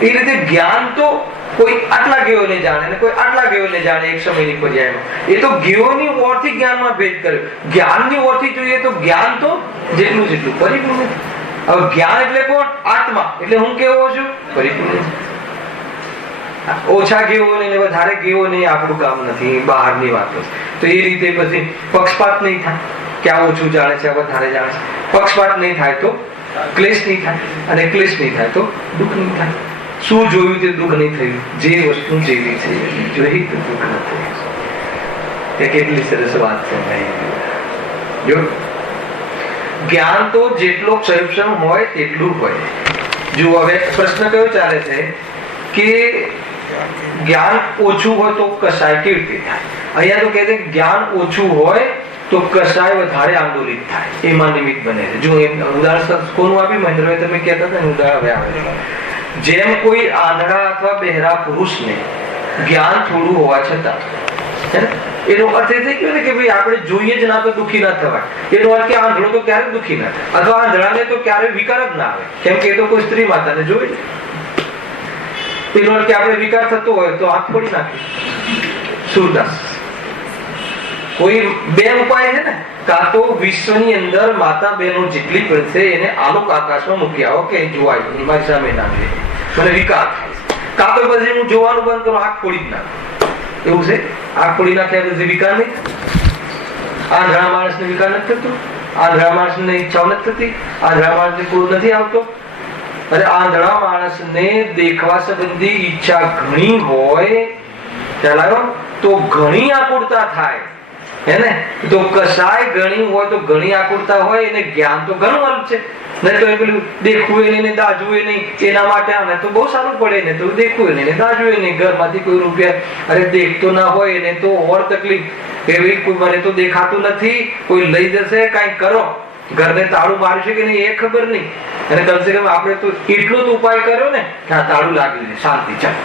એ રીતે જ્ઞાન તો કોઈ આટલા ગેઓને જાણે ને કોઈ આટલા ગેઓને જાણે એક સમયની પર્યાયમાં. એ તો ગેઓની ઓરથી જ્ઞાનમાં ભેદ કર્યો. જ્ઞાનની ઓરથી જોઈએ તો જ્ઞાન તો જેટલું જેટલું પરિપૂર્ણ. હવે જ્ઞાન એટલે કોણ? આત્મા. એટલે હું કેવો છું? પરિપૂર્ણ. ઓછા ગેવો ને વધારે ગેવો નહીં, આપણું કામ નથી, બહારની વાતો. તો એ રીતે પછી પક્ષપાત નહીં થાય કે આ ઓછું જાણે છે, વધારે જાણે છે. પક્ષપાત નહીં થાય તો ક્લેશ નહીં થાય, અને ક્લેશ નહીં થાય તો દુઃખ નહીં થાય. શું જોયું તે દુઃખ નહીં થયું. જે વસ્તુ જેવી છે જોઈ તો દુઃખ ન થયું. એ કેટલી સરસ વાત છે ભાઈ. જો જ્ઞાન તો જેટલો ક્ષયક્ષમ હોય તેટલું હોય. જો હવે પ્રશ્ન કયો ચાલે છે કે જ્ઞાન ઓછું હોય તો કસાય કેવી રીતે થાય? અહીંયા તો કહે છે જ્ઞાન ઓછું હોય તો કસાય વધારે આંદોલિત થાય, એમાં નિમિત્ત બને છે. જો એમ ઉદાહરણ કોનું આપ્યું મહેન્દ્રભાઈ, તમે કહેતા હતા ને ઉદાહરણ આવે. જેમ કોઈ આંધળા અથવા બહેરા પુરુષને જ્ઞાન થોડું હોવા છતાં, એનો અર્થ એ થઈ ગયો ને કે ભાઈ આપણે જોઈએ જ ના તો દુઃખી ના થવાય. એનો અર્થ કે આંધળો તો ક્યારેય દુઃખી ના થાય, અથવા આંધળાને તો ક્યારેય વિકાર જ ના આવે, કેમ કે એ તો કોઈ સ્ત્રી માતાને જોઈ. એનો અર્થ કે આપણે વિકાર થતો હોય તો આંખ ફોડી નાખી. સુરદાસ કોઈ બે ઉપાય છે ને, કાં તો વિશ્વની અંદર માતા બહેનો જેટલી પણ છે એને આલોક આકાશમાં મૂકી આવો કે જોવાય મારી સામે ના આવે, મને વિકાર થાય. કાં તો પછી હું જોવાનું બંધ કરું, આંખ ફોડી જ નાખું. એવું છે? આંખ ફોડી નાખ્યા પછી વિકાર નહીં. આંધળા માણસને વિકાર નથી થતો, આંધળા માણસને ઈચ્છાઓ નથી થતી, આંધળા માણસને ક્રોધ નથી આવતો. અને આંધળા માણસને દેખવા સંબંધી ઈચ્છા ઘણી હોય, ખ્યાલ આવ્યો? તો ઘણી આકુરતા થાય, હે ને? તો કસાય ઘણી હોય તો ઘણી આકુરતા હોય, એને જ્ઞાન તો ઘણું અલ્પ છે. નહીં તો એ પેલું દેખવું નહીં, દાજવું નહીં, એના માટે આને તો બહુ સારું પડે ને, તો દેખવું નહીં, દાજવું નહીં. ઘરમાંથી કોઈ રૂપિયા અરે દેખતો ના હોય એને તો ઓર તકલીફ. એવી કોઈ મને તો દેખાતું નથી, કોઈ લઈ જશે, કઈ કરો, ઘરને તાળું મારશે કે નહીં એ ખબર નહીં. અને કમસે કમ આપણે તો એટલો જ ઉપાય કર્યો ને કે આ તાળું લાગ્યું છે, શાંતિ ચાલો.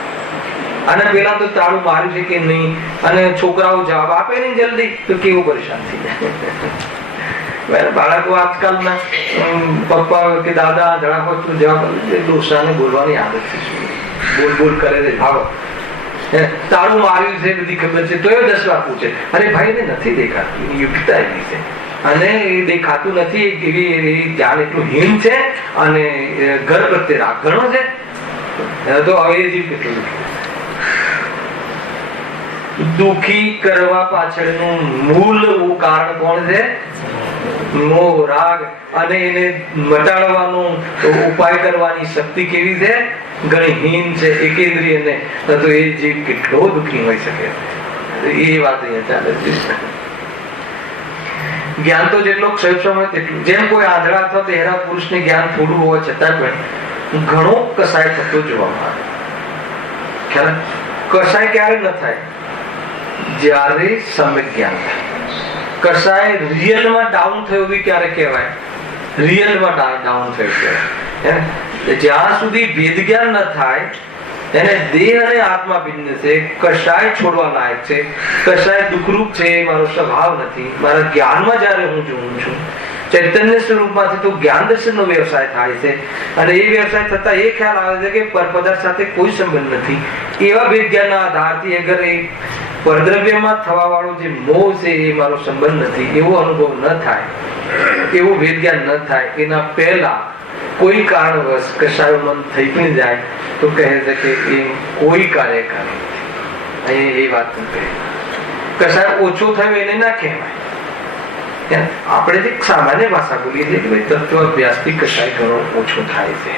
અને પેલા તો તાળું માર્યું છે કે નહીં, અને છોકરાઓ જવાબ આપે નહીં જલ્દી, તો કેવું પરેશાન થઈ જાય. બાળકો આજકાલના પપ્પા કે દાદા જણા હોય તો જવાબ ડોસાને બોલવાની આદત છે, બોલ બોલ કરે છે. ભાવો તાળું માર્યું છે બધી ખબર છે, તો એ 10 વાર પૂછે, અરે ભાઈ ને નથી દેખાતું, યુક્તતા એવી છે, અને એ દેખાતું નથી, એવી ધ્યાન એટલું હીન છે, અને ઘર પ્રત્યે રાગ ઘણો છે. તો હવે એ જીવ કેટલું દુઃખી કરવા પાછળનું મૂળ કારણ કોણ છે? મોહ, રાગ. અને એને મટાડવાનો ઉપાય કરવાની શક્તિ કેવી છે? ઘણી હીન છે, એકેન્દ્રિય ને. તો એ જીવ કેટલો દુઃખી હોઈ શકે, એ વાત અહીંયા ચાલે છે. જ્ઞાન તો જેટલો ક્ષયક્ષમ હોય તેટલું. જેમ કોઈ આંધળા અથવા બહેરા પુરુષને જ્ઞાન થોડું હોવા છતાં પણ ઘણો કસાય થતો જોવામાં આવે. ખ્યાલ? કસાય ક્યારે ન થાય? જ્યારે સમ્યક જ્ઞાન થાય. કસાય રિયલમાં ડાઉન થયો બી ક્યારે કહેવાય? રિયલમાં ડાઉન થયો કહેવાય. જ્યાં સુધી ભેદ જ્ઞાન ન થાય, એને દેહ અને આત્મા ભિન્ન છે, કશાય છોડવા લાયક છે, કશાય દુઃખરૂપ છે, મારો સ્વભાવ નથી. મારા જ્ઞાનમાં જ્યારે હું જોઉં છું, ચૈતન્ય સ્વરૂપમાંથી તો જ્ઞાન દર્શનનો વ્યવસાય થાય છે, અને એ વ્યવસાય થતા એ ખ્યાલ આવે છે કે પરપદાર્થ સાથે કોઈ સંબંધ નથી. એવા ભેદ જ્ઞાનના આધારથી અગર એ પરદ્રવ્યમાં થવા વાળો જે મોહ છે એ મારો સંબંધ નથી, એવો અનુભવ ન થાય, એવું ભેદ જ્ઞાન ન થાય, એના પહેલા કોઈ કારણવશ કશાય મન થઈ પણ જાય તો કહે છે કે એ કોઈ કાર્ય કરે. અહીં એ વાત કહે કશાય ઓછો થયો એને ના કહેવાય, આપણે જે સામાન્ય ભાષા બોલીએ છીએ કે ભાઈ તત્વ અભ્યાસથી કશાય ઘણો ઓછો થાય છે,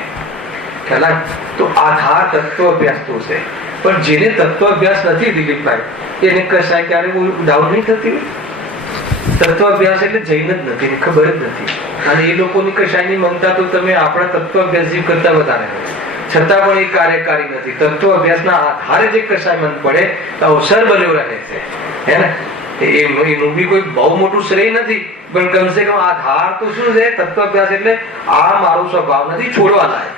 ખ્યાલ તો આધાર તત્વ અભ્યાસ તો છે, પણ જેને તત્વ અભ્યાસ નથી દિલીપભાઈ એને કશાય ક્યારે ડાઉન નહીં થતી. તત્વ અભ્યાસ એટલે જૈન જ નથી, ખબર જ નથી, અને એ લોકોની કશાયની મમતા તો તમે આપણા તત્વ અભ્યાસ જીવ કરતા વધારે હોય, છતાં પણ એ કાર્યકારી નથી. તત્વ અભ્યાસના આધારે જે કશાય મન પડે તો અવસર બન્યો રહે છે, હે ને. એનું બી કોઈ બહુ મોટું શ્રેય નથી, પણ કમસે કમ આધાર તો શું છે? તત્વ અભ્યાસ એટલે આ મારો સ્વભાવ નથી, છોડવા લાયક.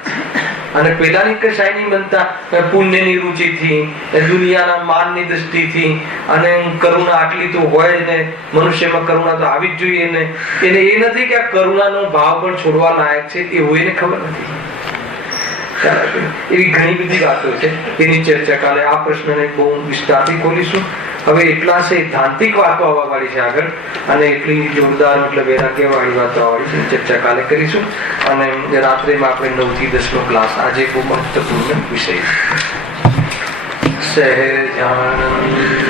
અને પેલાની કશાયની બનતા પુણ્યની રુચિથી, દુનિયાના માનની દ્રષ્ટિથી, અને કરુણા આટલી તો હોય ને, મનુષ્યમાં કરુણા તો આવી જ જોઈએ ને, એને એ નથી કે આ કરુણાનો ભાવ પણ છોડવા લાયક છે, એવું એને ખબર નથી. એવી ઘણી બધી વાતો છે, એની ચર્ચા કાલે આ પ્રશ્નને બહુ વિસ્તારથી ખોલીશું. હવે એટલા સૈદ્ધાંતિક વાતો આવવા વાળી છે આગળ, અને એટલી જોરદાર મતલબ વૈરાગ્ય વાળી વાતો આવવાની છે, ચર્ચા કાલે કરીશું. અને રાત્રેમાં આપણે 9 થી 10 નો ક્લાસ, આજે બહુ મહત્વપૂર્ણ વિષય. સહેજાનંદ